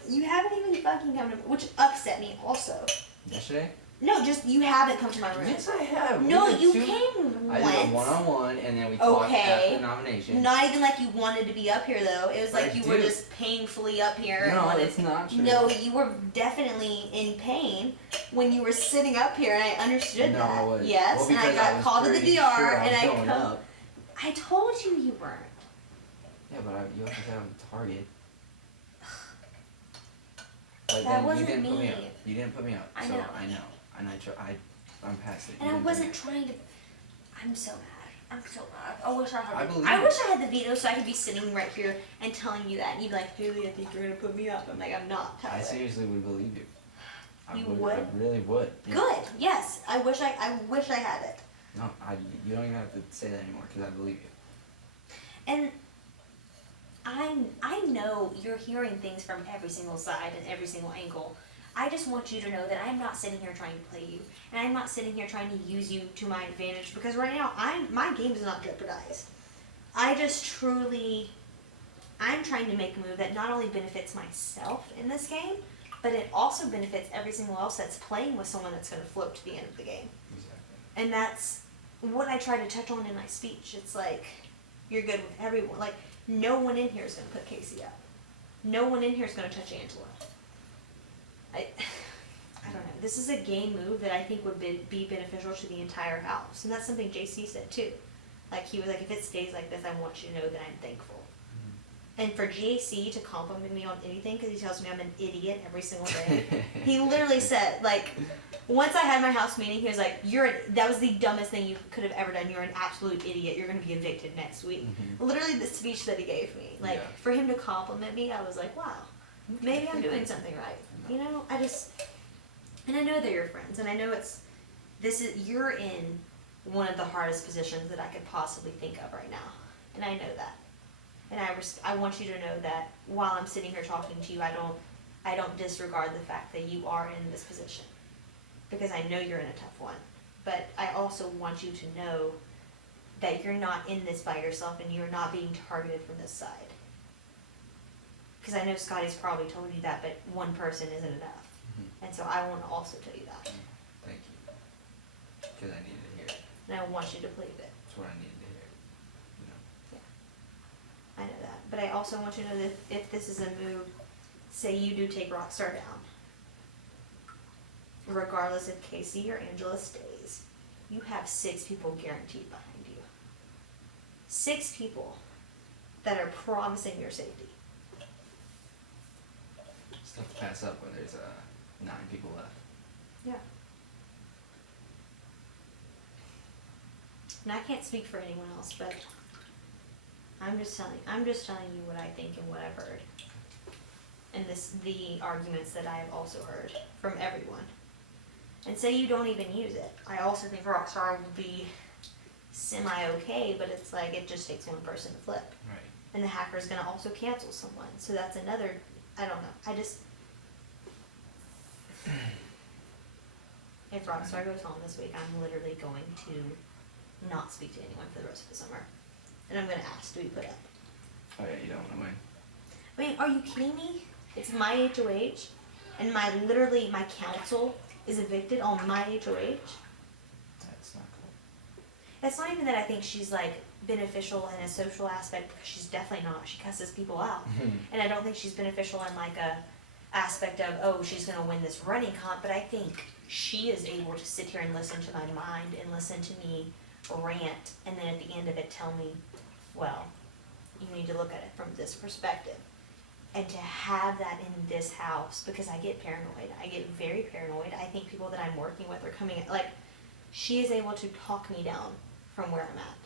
You haven't even fucking come to, which upset me also. Yesterday? No, just you haven't come to my room. Yes, I have. We No, did you two- came I once. did a one-on-one, and then we talked Okay. after the nomination. Not even like you wanted to be up here though. It was But like I you were do. just painfully up here. and No, wanted that's to- not true. No, you were definitely in pain when you were sitting up here, and I understood No, that. I wasn't. Yes, Well, and I because got was called to the pretty DR, sure and was I going come. up. I told you you weren't. Yeah, but you have to have a target. But That then wasn't you didn't put me me. up. You didn't put me up. I so know. I know. And I'm past it. And You I didn't wasn't put me trying to. I'm so mad. I'm so mad. I wish I had. I the- believe I it. wish I had the veto so I could be sitting right here and telling you that, and you'd be like, "Haley, I think you're gonna put me up." I'm like, "I'm not." up. I Tyler. seriously would believe you. I You I would? really would. Yeah. Good. Yes. I wish I had it. No, you don't even have to say that anymore because I believe you. And I know you're hearing things from every single side and every single angle. I just want you to know that I'm not sitting here trying to play you, and I'm not sitting here trying to use you to my advantage, because right now my game is not jeopardized. I just truly, I'm trying to make a move that not only benefits myself in this game, but it also benefits every single else that's playing with someone that's going to float to the end of the game. Exactly. And that's what I try to touch on in my speech. It's like, you're good with everyone. Like, no one in here is going to put Casey up. No one in here is going to touch Angela. I don't know. This is a game move that I think would be beneficial to the entire house. And that's something JC said too. Like, he was like, if it stays like this, I want you to know that I'm thankful. And for JC to compliment me on anything, because he tells me I'm an idiot every single day. He literally said, like, once I had my house meeting, he was like, that was the dumbest thing you could have ever done. You're an absolute idiot. You're going to be evicted next week. Literally the speech that he gave me. Like, Yeah. for him to compliment me, I was like, wow, maybe I'm doing something right. You know, and I know they're your friends, and I know you're in one of the hardest positions that I could possibly think of right now. And I know that. And I want you to know that while I'm sitting here talking to you, I don't disregard the fact that you are in this position, because I know you're in a tough one. But I also want you to know that you're not in this by yourself, and you're not being targeted from this side. Because I know Scotty's probably told you that, but one person isn't enough. And so I want to also tell you that. Thank you. Because I needed to hear it. And I want you to believe it. That's what I needed to hear. You know. I know that. But I also want you to know that if this is a move, say you do take Rockstar down, regardless if Casey or Angela stays, you have 6 people guaranteed behind you. 6 people that are promising your safety. It's tough to pass up when there's 9 people left. Yeah. And I can't speak for anyone else, but I'm just telling you what I think and what I've heard. And the arguments that I have also heard from everyone. And say you don't even use it. I also think Rockstar would be semi-okay, but it's like it just takes one person to flip. Right. And the hacker's gonna also cancel someone. So that's another, I don't know. If Rockstar goes home this week, I'm literally going to not speak to anyone for the rest of the summer. And I'm gonna ask to be put up. Oh yeah, you don't want to win. I mean, are you kidding me? It's my HOH, and my council is evicted on my HOH. That's not cool. It's not even that I think she's like beneficial in a social aspect, because she's definitely not. She cusses people out. And I don't think she's beneficial in like a aspect of, oh, she's gonna win this running comp, but I think she is able to sit here and listen to my mind and listen to me rant, and then at the end of it tell me, well, you need to look at it from this perspective. And to have that in this house, because I get paranoid, I get very paranoid. I think people that I'm working with are coming, like, she is able to talk me down from where I'm at.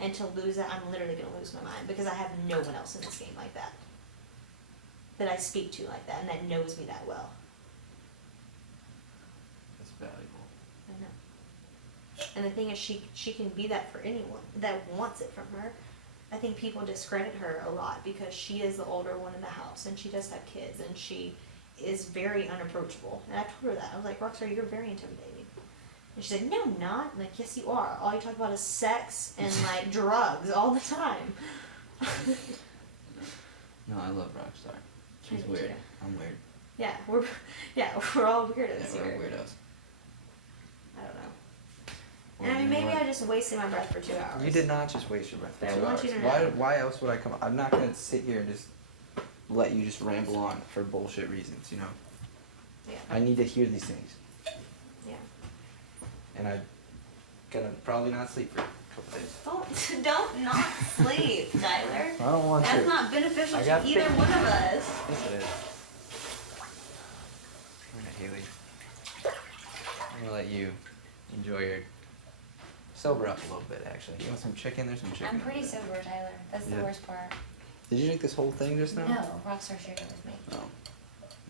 And to lose that, I'm literally gonna lose my mind, because I have no one else in this game like that. That I speak to like that, and that knows me that well. That's valuable. I know. And the thing is, she can be that for anyone that wants it from her. I think people discredit her a lot because she is the older one in the house, and she does have kids, and she is very unapproachable. And I told her that. I was like, Rockstar, you're very intimidating. And she said, no, I'm not. I'm like, yes, you are. All you talk about is sex and like drugs all the time. No, I love Rockstar. She's I do weird. too. I'm weird. Yeah, we're all weirdos Yeah, we're here. weirdos. I don't know. Well, And I mean, you know maybe what? I just wasted my breath for 2 hours. You did not just waste your breath for But I 2 want hours. you to Why? know. Why else would I come? I'm not gonna sit here and just let you just ramble on for bullshit reasons. You know. Yeah. I need to hear these things, Yeah. and I'm gonna probably not sleep for a couple days. Don't not sleep, Tyler. I don't want That's to. not beneficial I to got either pick- one of us. Yes, it is. Alright, Haley. I'm gonna let you enjoy your sober up a little bit. Actually, you want some chicken? There's some chicken. I'm over pretty there. sober, Tyler. That's the Yeah. worst part. Did you drink this whole thing just now? No, Rockstar shared it with me. Oh.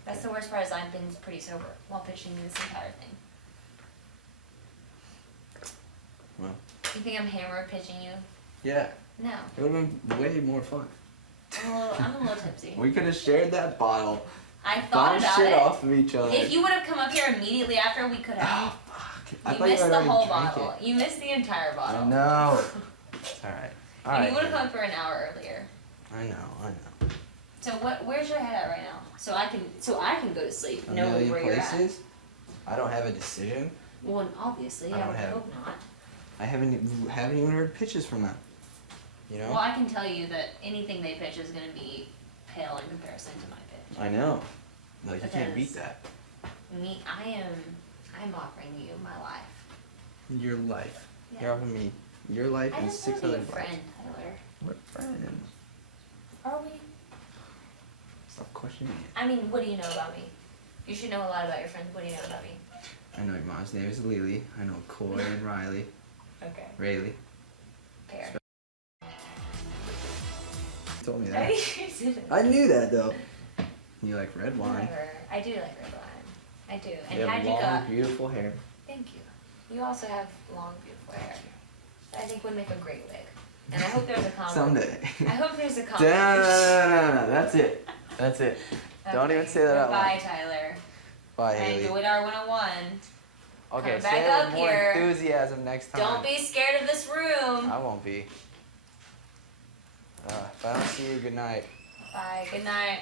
That's the worst part, is I've been pretty sober while pitching you this entire thing. Well. You think I'm hammered pitching you? Yeah. No. It would have been way more fun. I'm a little tipsy. We could have shared that bottle. I thought Bounced about shit it. off of each other. If you would have come up here immediately after, we could have. I You thought missed had the already whole drank bottle. it. You missed the entire bottle. I know. Alright. And you would have come up here an hour earlier. I know. So where's your head at right now? So I can go to sleep A knowing million where you're at. places. I don't have a decision. Well, obviously, I I don't would have- hope not. I haven't even heard pitches from them. You know? Well, I can tell you that anything they pitch is going to be pale in comparison to my pitch. I know. No, you can't beat Because- that. I'm offering you my life. Your life. Yeah. You're offering me your life I and just want to 600 be a lives. friend, Tyler. We're friends. Are we? Stop questioning it. I mean, what do you know about me? You should know a lot about your friends. What do you know about me? I know your mom's name is Lily. I know Coy and Riley. Okay. Rayleigh. Fair. You told me I that. didn't. I knew that though. You like red wine. Whatever. I do like red wine. I do. And You how'd have you long, got? beautiful hair. Thank you. You also have long, beautiful hair. I think would make a great wig. And I hope there's a comment. Someday. I hope there's a No, comment. no. That's it. That's it. Don't even say that out loud. Bye, Tyler. Bye, I Haley. enjoyed our 101. Okay, Come say back it up with more here. enthusiasm next time. Don't be scared of this room. I won't be. If I don't see you, good night. Bye. Good night.